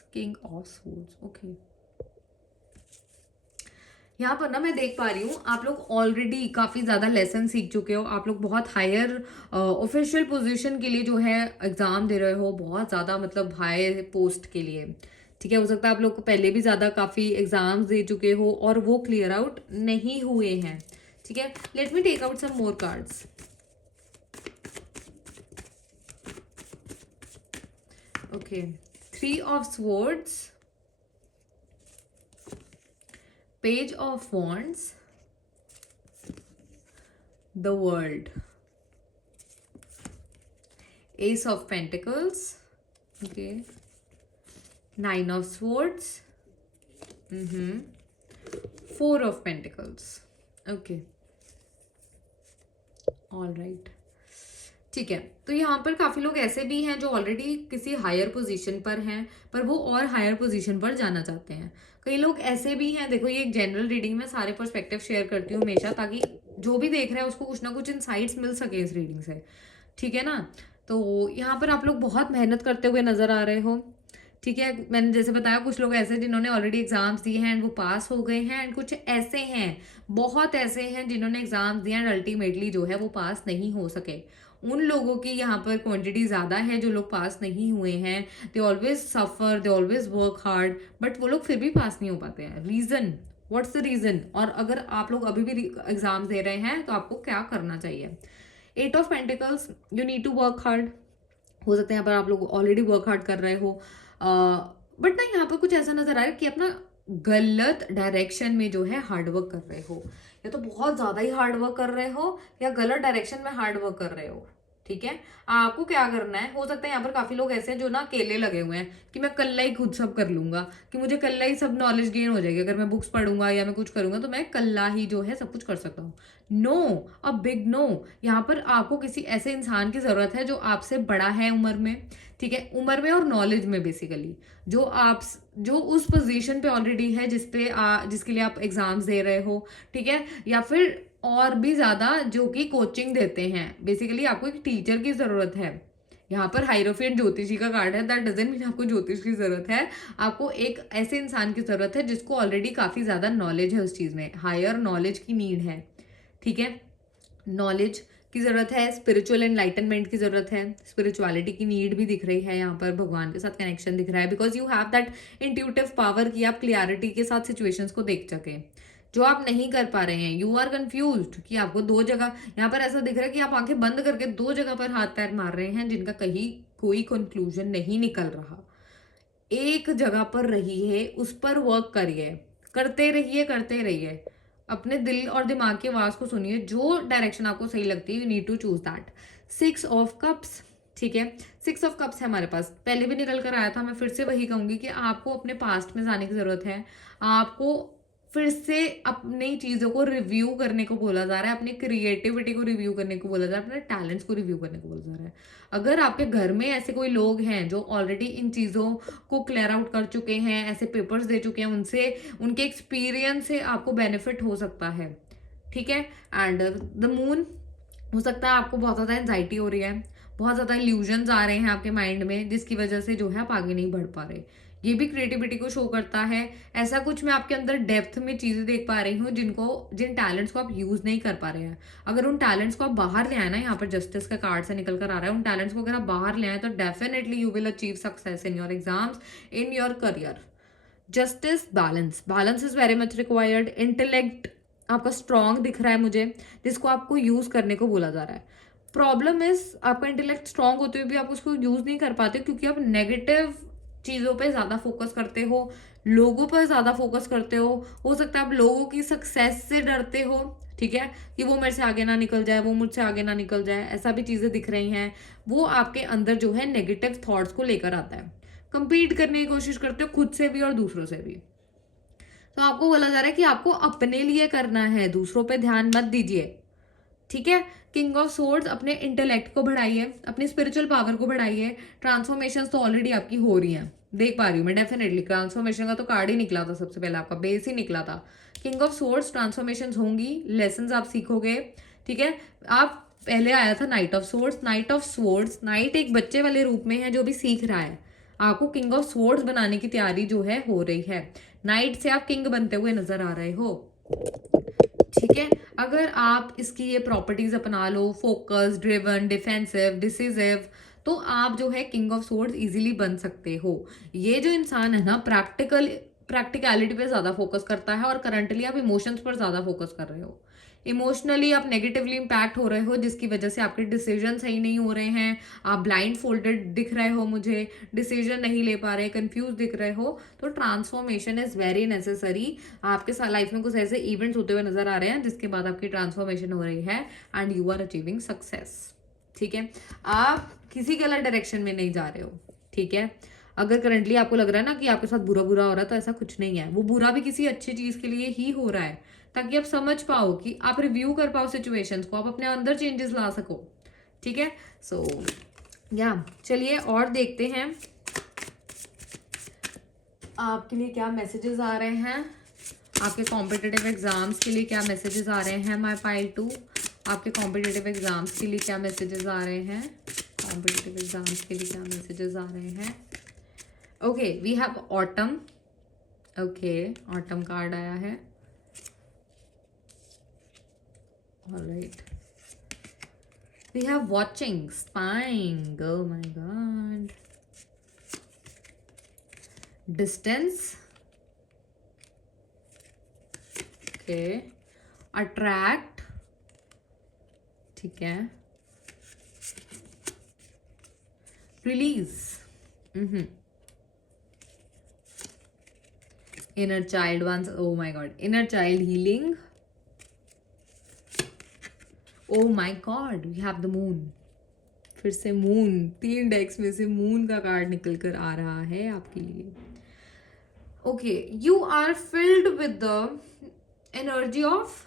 okay। यहाँ पर ना मैं देख पा रही हूँ आप लोग ऑलरेडी काफी ज्यादा लेसन सीख चुके हो, आप लोग बहुत हायर ऑफिशियल पोजीशन के लिए जो है एग्जाम दे रहे हो, बहुत ज्यादा मतलब हाई पोस्ट के लिए, ठीक है। हो सकता है आप लोग को पहले भी ज्यादा काफी एग्जाम्स दे चुके हो और वो क्लियर आउट नहीं हुए हैं, ठीक है। Let me take out some more cards, okay. 3 of swords, Page of Wands, the World, Ace of Pentacles, okay, 9 of Swords, 4 of Pentacles, okay, all right, ठीक है। तो यहाँ पर काफी लोग ऐसे भी हैं जो ऑलरेडी किसी हायर पोजीशन पर हैं, पर वो और हायर पोजीशन पर जाना चाहते हैं। कई लोग ऐसे भी हैं, देखो ये एक जनरल रीडिंग में सारे पर्सपेक्टिव शेयर करती हूँ हमेशा, ताकि जो भी देख रहा है उसको कुछ ना कुछ इनसाइट्स मिल सके इस रीडिंग से, ठीक है ना। तो यहाँ पर आप लोग बहुत मेहनत करते हुए नजर आ रहे हो, ठीक है। मैंने जैसे बताया कुछ लोग ऐसे जिन्होंने ऑलरेडी एग्जाम्स दिए हैं एंड वो पास हो गए हैं, एंड कुछ ऐसे हैं, बहुत ऐसे हैं जिन्होंने एग्जाम्स दिए एंड अल्टीमेटली जो है वो पास नहीं हो सके। उन लोगों की यहाँ पर क्वांटिटी ज्यादा है जो लोग पास नहीं हुए हैं। They always suffer, they always work hard, but वो लोग फिर भी पास नहीं हो पाते हैं। Reason, what's the reason? और अगर आप लोग अभी भी एग्जाम दे रहे हैं तो आपको क्या करना चाहिए? 8 of pentacles, you need to work hard. हो सकता है यहाँ पर आप लोग ऑलरेडी वर्क हार्ड कर रहे हो, बट ना यहाँ पर कुछ ऐसा नजर आ रहा है कि अपना गलत डायरेक्शन में जो है हार्ड वर्क कर रहे हो, या तो बहुत ज्यादा ही हार्ड वर्क कर रहे हो या गलत डायरेक्शन में हार्ड वर्क कर रहे हो, ठीक है। आपको क्या करना है, हो सकता है यहाँ पर काफी लोग ऐसे हैं जो ना अकेले लगे हुए हैं कि मैं कल्ला ही खुद सब कर लूंगा, कि मुझे कल्ला ही सब नॉलेज गेन हो जाएगी, अगर मैं बुक्स पढ़ूंगा या मैं कुछ करूंगा तो मैं कल्ला ही जो है सब कुछ कर सकता हूँ। No, a big no. यहाँ पर आपको किसी ऐसे इंसान की जरूरत है जो आपसे बड़ा है उम्र में, ठीक है, उम्र में और नॉलेज में बेसिकली, जो आप जो उस पोजीशन पे ऑलरेडी है जिसके लिए आप एग्जाम्स दे रहे हो, ठीक है, या फिर और भी ज्यादा जो कि कोचिंग देते हैं। बेसिकली आपको एक टीचर की जरूरत है। यहाँ पर हाइरोफेंट ज्योतिषी का कार्ड है, दैट डजंट मीन आपको ज्योतिष की जरूरत है। आपको एक ऐसे इंसान की जरूरत है जिसको ऑलरेडी काफी ज्यादा नॉलेज है उस चीज में, हायर नॉलेज की नीड है, ठीक है। नॉलेज की जरूरत है, स्पिरिचुअल एनलाइटनमेंट की जरूरत है, स्पिरिचुअलिटी की नीड भी दिख रही है यहाँ पर, भगवान के साथ कनेक्शन दिख रहा है, because you have that intuitive power कि आप क्लियरिटी के साथ सिचुएशंस को देख सके, जो आप नहीं कर पा रहे हैं। यू आर कंफ्यूज्ड कि आपको दो जगह, यहाँ पर ऐसा दिख रहा है कि आप आंखें बंद करके दो जगह पर हाथ पैर मार रहे हैं जिनका कहीं कोई कंक्लूजन नहीं निकल रहा। एक जगह पर रही है, उस पर वर्क करिए, करते रहिए करते रहिए, अपने दिल और दिमाग की आवाज को सुनिए, जो डायरेक्शन आपको सही लगती है you need to choose that. 6 of cups, ठीक है, 6 ऑफ कप्स है हमारे पास, पहले भी निकल कर आया था, मैं फिर से वही कहूंगी कि आपको अपने पास्ट में जाने की जरूरत है। आपको फिर से अपनी चीजों को रिव्यू करने को बोला जा रहा है, अपनी क्रिएटिविटी को रिव्यू करने को बोला जा रहा है, अपने टैलेंट्स को रिव्यू करने को बोला जा रहा है। अगर आपके घर में ऐसे कोई लोग हैं जो ऑलरेडी इन चीजों को क्लियर आउट कर चुके हैं, ऐसे पेपर्स दे चुके हैं, उनसे उनके एक्सपीरियंस से आपको बेनिफिट हो सकता है, ठीक है। एंड द मून, हो सकता है आपको बहुत ज्यादा एंजाइटी हो रही है, बहुत ज्यादा इल्यूजन्स आ रहे हैं आपके माइंड में, जिसकी वजह से जो है आप आगे नहीं बढ़ पा रहे। ये भी क्रिएटिविटी को शो करता है। ऐसा कुछ मैं आपके अंदर डेप्थ में चीजें देख पा रही हूँ जिन टैलेंट्स को आप यूज नहीं कर पा रहे हैं। अगर उन टैलेंट्स को आप बाहर ले आए ना, यहाँ पर जस्टिस का कार्ड से निकल कर आ रहा है, उन टैलेंट्स को अगर आप बाहर ले आए तो definitely you will achieve success in your exams, in your career. Justice, balance, balance is very much required. Intellect आपका स्ट्रांग दिख रहा है मुझे, जिसको आपको यूज करने को बोला जा रहा है। प्रॉब्लम इज आपका इंटेलेक्ट स्ट्रांग होते हुए भी आप उसको यूज नहीं कर पाते, क्योंकि आप नेगेटिव चीजों पे ज्यादा फोकस करते हो, लोगों पर ज्यादा फोकस करते हो सकता है आप लोगों की सक्सेस से डरते हो, ठीक है, कि वो मेरे से आगे ना निकल जाए, वो मुझसे आगे ना निकल जाए, ऐसा भी चीजें दिख रही हैं। वो आपके अंदर जो है नेगेटिव थॉट्स को लेकर आता है। कंपीट करने की कोशिश करते हो खुद से भी और दूसरों से भी। तो आपको बोला जा रहा है कि आपको अपने लिए करना है, दूसरों पे ध्यान मत दीजिए, ठीक है। किंग ऑफ सोर्ड्स, अपने इंटेलेक्ट को बढ़ाइए, अपनी स्पिरिचुअल पावर को बढ़ाइए। ट्रांसफॉर्मेशन तो ऑलरेडी आपकी हो रही हैं, देख पा रही हूँ मैं, डेफिनेटली ट्रांसफॉर्मेशन का तो कार्ड ही निकला था सबसे पहले, आपका बेस ही निकला था। किंग ऑफ सोर्ड्स, ट्रांसफॉर्मेशन होंगी, लेसन आप सीखोगे, ठीक है। आप पहले आया था night of swords, night of swords, night एक बच्चे वाले रूप में है जो भी सीख रहा है। आपको किंग ऑफ सोर्ड्स बनाने की तैयारी जो है हो रही है, नाइट से आप किंग बनते हुए नजर आ रहे हो, ठीक है। अगर आप इसकी ये प्रॉपर्टीज अपना लो, फोकस, ड्रिवन, डिफेंसिव, डिसिसिव, तो आप जो है किंग ऑफ सोर्ड्स इजीली बन सकते हो। ये जो इंसान है ना, प्रैक्टिकलिटी पे ज्यादा फोकस करता है, और करंटली आप इमोशंस पर ज्यादा फोकस कर रहे हो। इमोशनली आप नेगेटिवली इम्पैक्ट हो रहे हो, जिसकी वजह से आपके डिसीजन सही नहीं हो रहे हैं, आप ब्लाइंड फोल्डेड दिख रहे हो मुझे, डिसीजन नहीं ले पा रहे, कंफ्यूज दिख रहे हो। तो ट्रांसफॉर्मेशन इज वेरी नेसेसरी। आपके लाइफ में कुछ ऐसे इवेंट्स होते हुए नजर आ रहे हैं जिसके बाद आपकी ट्रांसफॉर्मेशन हो रही है, and you are achieving success, ठीक है। आप किसी गलत डायरेक्शन में नहीं जा रहे हो, ठीक है। अगर करंटली आपको लग रहा है ना कि आपके साथ बुरा बुरा हो रहा है, तो ऐसा कुछ नहीं है, वो बुरा भी किसी अच्छी चीज के लिए ही हो रहा है, ताकि आप समझ पाओ, कि आप रिव्यू कर पाओ सिचुएशंस को, आप अपने अंदर चेंजेस ला सको, ठीक है। सो या चलिए और देखते हैं आपके लिए क्या मैसेजेस आ रहे हैं, आपके कॉम्पिटिटिव एग्जाम्स के लिए क्या मैसेजेस आ रहे हैं। माय पाइल 2, आपके कॉम्पिटिटिव एग्जाम्स के लिए क्या मैसेजेस आ रहे हैं, कॉम्पिटिटिव एग्जाम्स के लिए क्या मैसेजेस आ रहे हैं। Okay, we have autumn, okay, autumn card आया है, alright. We have watching, spying, oh my god. Distance, okay. Attract, ठीक है. Release, inner child ones, oh my god, inner child healing. Oh my god, we have the moon. फिर से moon, 3 डेक्स में से moon का card निकल कर आ रहा है आपके लिए। Okay, you are filled with the energy of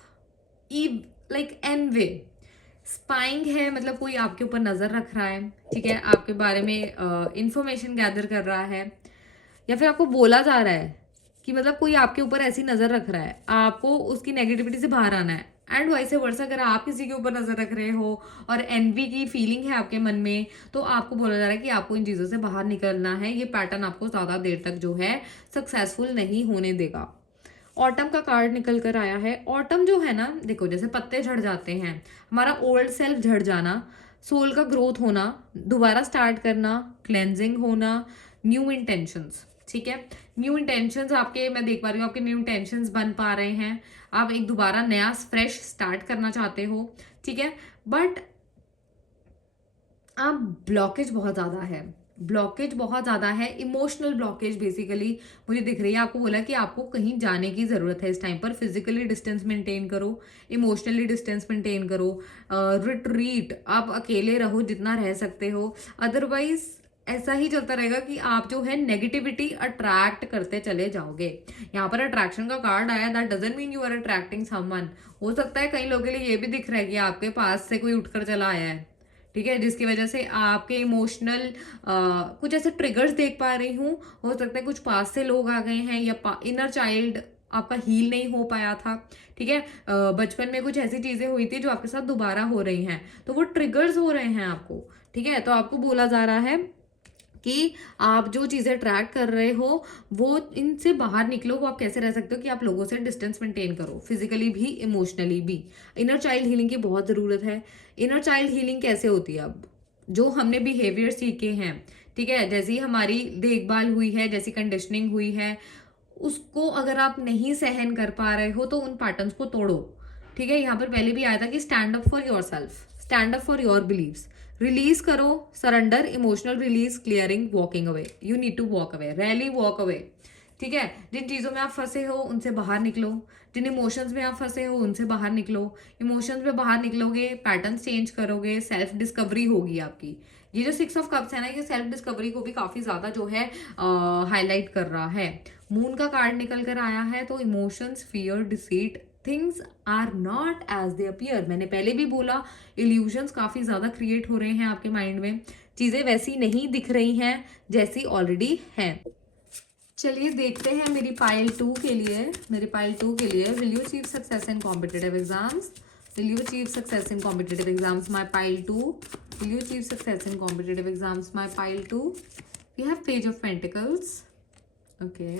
like anyway. Spying है, मतलब कोई आपके ऊपर नजर रख रहा है, ठीक है, आपके बारे में इंफॉर्मेशन गैदर कर रहा है, या फिर आपको बोला जा रहा है कि मतलब कोई आपके ऊपर ऐसी नजर रख रहा है, आपको उसकी नेगेटिविटी से बाहर आना है। एंड वाइस वर्सा, अगर आप किसी के ऊपर नजर रख रहे हो और एनवी की फीलिंग है आपके मन में, तो आपको बोला जा रहा है कि आपको इन चीजों से बाहर निकलना है। ये पैटर्न आपको ज्यादा देर तक जो है सक्सेसफुल नहीं होने देगा। ऑटम का कार्ड निकल कर आया है। ऑटम जो है ना, देखो जैसे पत्ते झड़ जाते हैं, हमारा ओल्ड सेल्फ झड़ जाना, सोल का ग्रोथ होना, दोबारा स्टार्ट करना, क्लेंजिंग होना, न्यू इंटेंशंस, ठीक है, न्यू इंटेंशंस आपके, मैं देख पा रही हूँ आपके न्यू इंटेंशंस बन पा रहे हैं। आप एक दोबारा नया फ्रेश स्टार्ट करना चाहते हो, ठीक है, बट आप ब्लॉकेज बहुत ज्यादा है, ब्लॉकेज बहुत ज्यादा है, इमोशनल ब्लॉकेज बेसिकली मुझे दिख रही है। आपको बोला कि आपको कहीं जाने की जरूरत है इस टाइम पर, फिजिकली डिस्टेंस मेंटेन करो, इमोशनली डिस्टेंस मेंटेन करो, रिट्रीट, आप अकेले रहो जितना रह सकते हो, अदरवाइज ऐसा ही चलता रहेगा कि आप जो है नेगेटिविटी अट्रैक्ट करते चले जाओगे। यहाँ पर अट्रैक्शन का कार्ड आया, that doesn't mean you are attracting someone. हो सकता है कई लोगों के लिए ये भी दिख रहा है कि आपके पास से कोई उठकर चला आया है, ठीक है, जिसकी वजह से आपके इमोशनल कुछ ऐसे ट्रिगर्स देख पा रही हूँ। हो सकता है कुछ पास से लोग आ गए हैं, या इनर चाइल्ड आपका हील नहीं हो पाया था, ठीक है, बचपन में कुछ ऐसी चीजें हुई थी जो आपके साथ दोबारा हो रही हैं, तो वो ट्रिगर्स हो रहे हैं आपको, ठीक है। तो आपको बोला जा रहा है कि आप जो चीजें ट्रैक कर रहे हो वो इनसे बाहर निकलो। वो आप कैसे रह सकते हो कि आप लोगों से डिस्टेंस मेंटेन करो, फिजिकली भी, इमोशनली भी। इनर चाइल्ड हीलिंग की बहुत जरूरत है। इनर चाइल्ड हीलिंग कैसे होती है? अब जो हमने बिहेवियर सीखे हैं, ठीक है, जैसी हमारी देखभाल हुई है, जैसी कंडीशनिंग हुई है, उसको अगर आप नहीं सहन कर पा रहे हो तो उन पैटर्न्स को तोड़ो, ठीक है। यहाँ पर पहले भी आया था कि stand up for yourself, stand up for your beliefs, release करो, surrender, emotional release, clearing, walking away. You need to walk away, really walk away, ठीक है। जिन चीजों में आप फंसे हो उनसे बाहर निकलो, जिन इमोशंस में आप फंसे हो उनसे बाहर निकलो। इमोशंस में बाहर निकलोगे, पैटर्न्स चेंज करोगे, सेल्फ डिस्कवरी होगी आपकी। ये जो 6 ऑफ कप्स है ना, ये सेल्फ डिस्कवरी को भी काफी ज्यादा जो है हाईलाइट कर रहा है। मून का कार्ड निकल कर आया है, तो emotions, fear, deceit, things are not as they appear. मैंने पहले भी बोला, इल्यूजन्स काफी ज्यादा क्रिएट हो रहे हैं आपके माइंड में, चीजें वैसी नहीं दिख रही हैं जैसी ऑलरेडी हैं। चलिए देखते हैं मेरी पाइल 2 के लिए, मेरे पाइल 2 के लिए, will you achieve success in competitive exams, will you achieve success in competitive exams, my pile 2? Will you achieve success in competitive exams, my pile 2? We have Page of Pentacles, okay,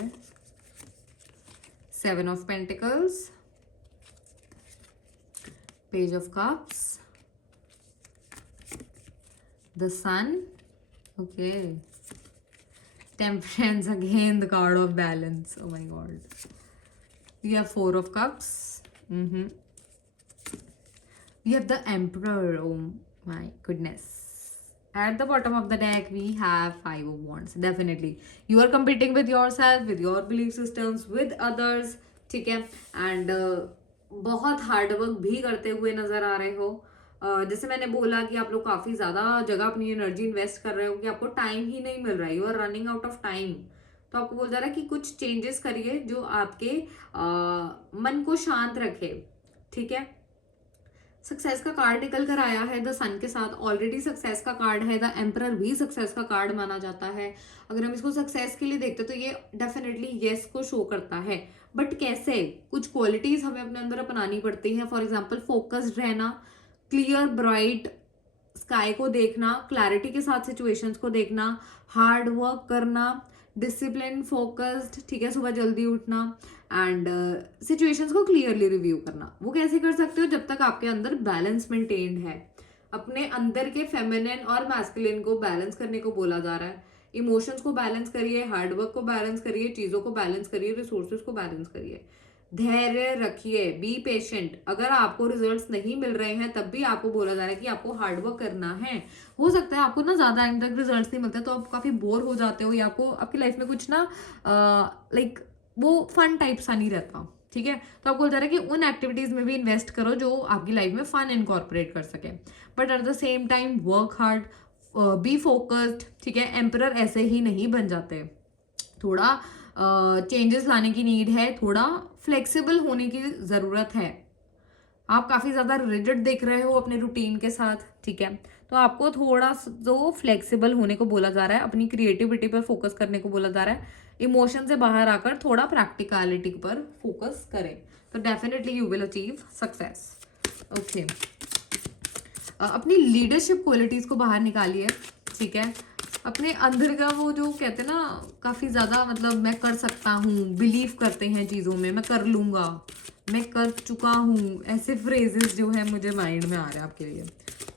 7 of Pentacles, Page of Cups, the Sun, okay, Temperance, again the card of balance, oh my god. We have 4 of Cups, we have the Emperor, oh my goodness. At the bottom of the deck, we have 5 of Wands. Definitely, you are competing with yourself, with your belief systems, with others, ठीक है, and बहुत hard work भी करते हुए नजर आ रहे हो। जैसे मैंने बोला कि आप लोग काफी ज्यादा जगह अपनी एनर्जी इन्वेस्ट कर रहे हो कि आपको टाइम ही नहीं मिल रहा है, you are running out of time. तो आपको बोल जा रहा है कि कुछ चेंजेस करिए जो आपके मन को शांत रखे, ठीक है। सक्सेस का कार्ड निकल कर आया है द सन के साथ, ऑलरेडी सक्सेस का कार्ड है। द एम्परर भी सक्सेस का कार्ड माना जाता है। अगर हम इसको सक्सेस के लिए देखते तो ये डेफिनेटली येस को शो करता है, बट कैसे? कुछ क्वालिटीज हमें अपने अंदर अपनानी पड़ती हैं। फॉर एग्जाम्पल, फोकस्ड रहना, क्लियर ब्राइट स्काई को देखना, क्लैरिटी के साथ सिचुएशंस को देखना, हार्ड वर्क करना, डिसिप्लिन, फोकस्ड, ठीक है, सुबह जल्दी उठना, एंड सिचुएशंस को क्लियरली रिव्यू करना। वो कैसे कर सकते हो? जब तक आपके अंदर बैलेंस मेंटेन्ड है। अपने अंदर के फेमिनिन और मैस्कुलिन को बैलेंस करने को बोला जा रहा है। इमोशंस को बैलेंस करिए, हार्डवर्क को बैलेंस करिए, चीजों को बैलेंस करिए, रिसोर्सेज को बैलेंस करिए, धैर्य रखिए, बी पेशेंट। अगर आपको रिजल्ट्स नहीं मिल रहे हैं तब भी आपको बोला जा रहा है कि आपको हार्डवर्क करना है। हो सकता है आपको ना ज्यादा एंड तक रिजल्ट्स नहीं मिलते तो आप काफी बोर हो जाते हो, या आपको आपकी लाइफ में कुछ ना लाइक वो फन टाइप सा नहीं रहता, ठीक है। तो आपको बोला जा रहा है कि उन एक्टिविटीज में भी इन्वेस्ट करो जो आपकी लाइफ में फन इनकॉर्पोरेट कर सके, but at the same time work hard, be focused, ठीक है। एम्परर ऐसे ही नहीं बन जाते, थोड़ा चेंजेस लाने की नीड है, थोड़ा फ्लेक्सिबल होने की ज़रूरत है। आप काफ़ी ज़्यादा रिजिड दिख रहे हो अपने रूटीन के साथ, ठीक है, तो आपको थोड़ा जो फ्लेक्सिबल होने को बोला जा रहा है, अपनी क्रिएटिविटी पर फोकस करने को बोला जा रहा है, इमोशन से बाहर आकर थोड़ा प्रैक्टिकलिटी पर फोकस करें, तो definitely you will achieve success. Okay, अपनी लीडरशिप क्वालिटीज़ को बाहर निकालिए, ठीक है। अपने अंदर का वो जो कहते हैं ना, काफ़ी ज़्यादा मतलब मैं कर सकता हूँ, बिलीव करते हैं चीज़ों में, मैं कर लूँगा, मैं कर चुका हूँ, ऐसे फ्रेजेस जो है मुझे माइंड में आ रहे हैं आपके लिए।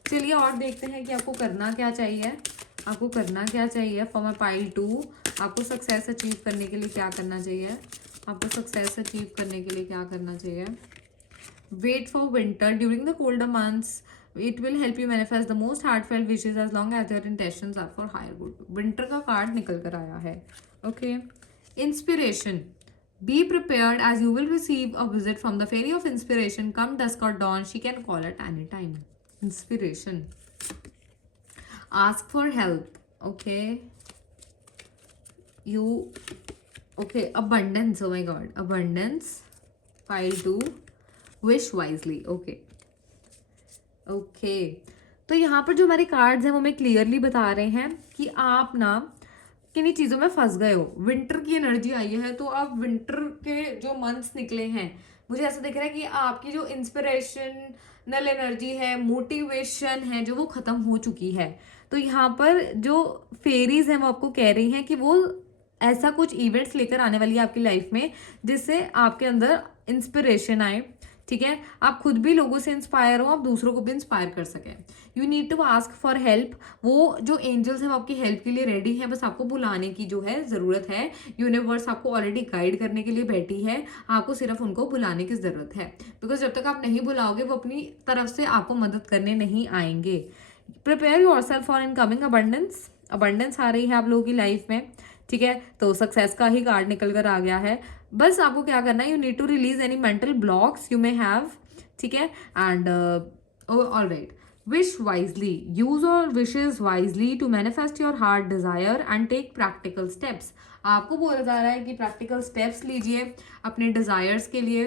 चलिए और देखते हैं कि आपको करना क्या चाहिए। आपको करना क्या चाहिए फॉर माई पाइल 2। आपको सक्सेस अचीव करने के लिए क्या करना चाहिए? आपको सक्सेस अचीव करने के लिए क्या करना चाहिए? Wait for winter. During the colder months, it will help you manifest the most heartfelt wishes as long as your intentions are for higher good. Winter का कार्ड निकल कर आया है. Okay. Inspiration. Be prepared as you will receive a visit from the fairy of inspiration. Come dusk or dawn, she can call at any time. Inspiration. Ask for help. Okay. Okay, abundance. Oh my god. Abundance. Pile 2. Wish wisely. Okay okay, तो यहाँ पर जो हमारे cards हैं वो हमें clearly बता रहे हैं कि आप ना किन्हीं चीज़ों में फंस गए हो। विंटर की एनर्जी आई है, तो अब विंटर के जो मंथ्स निकले हैं, मुझे ऐसा दिख रहा है कि आपकी जो इंस्पिरेशनल एनर्जी है, मोटिवेशन है, जो वो ख़त्म हो चुकी है। तो यहाँ पर जो फेरीज हैं वो आपको कह रही हैं कि वो ऐसा कुछ इवेंट्स लेकर आने वाली है आपकी लाइफ में जिससे आपके अंदर इंस्पिरेशन आए, ठीक है। आप खुद भी लोगों से इंस्पायर हो, आप दूसरों को भी इंस्पायर कर सकें। You need to ask for help. वो जो एंजल्स हैं वो आपकी हेल्प के लिए रेडी हैं, बस आपको बुलाने की जो है ज़रूरत है। यूनिवर्स आपको ऑलरेडी गाइड करने के लिए बैठी है, आपको सिर्फ उनको बुलाने की ज़रूरत है। बिकॉज जब तक आप नहीं बुलाओगे वो अपनी तरफ से आपको मदद करने नहीं आएंगे। Prepare yourself for incoming abundance. Abundance आ रही है आप लोगों की लाइफ में, ठीक है। तो सक्सेस का ही कार्ड निकल कर आ गया है। बस आपको क्या करना है, you need to release any mental blocks you may have, ठीक है। And alright, wish wisely, use your wishes wisely to manifest your heart desire and take practical steps. आपको बोला जा रहा है कि प्रैक्टिकल स्टेप्स लीजिए अपने डिजायर्स के लिए,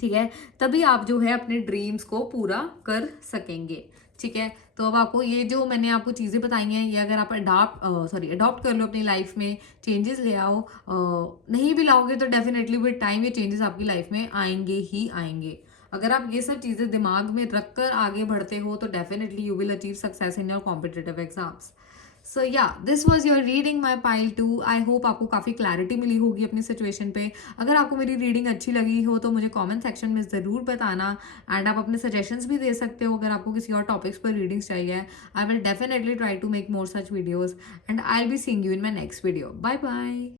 ठीक है, तभी आप जो है अपने ड्रीम्स को पूरा कर सकेंगे, ठीक है। तो अब आपको ये जो मैंने आपको चीज़ें बताई हैं, ये अगर आप अडॉप्ट कर लो अपनी लाइफ में, चेंजेस ले आओ, नहीं भी लाओगे तो डेफिनेटली विद टाइम ये चेंजेस आपकी लाइफ में आएंगे ही आएंगे। अगर आप ये सब चीज़ें दिमाग में रख कर आगे बढ़ते हो तो definitely you will achieve success in your competitive exams. So yeah this was your reading my pile 2। I hope आपको काफ़ी क्लैरिटी मिली होगी अपनी सिचुएशन पे। अगर आपको मेरी रीडिंग अच्छी लगी हो तो मुझे कमेंट सेक्शन में ज़रूर बताना, एंड आप अपने सजेशंस भी दे सकते हो अगर आपको किसी और टॉपिक्स पर रीडिंग्स चाहिए। I will definitely try to make more such videos and I will be seeing you in my next video. Bye bye.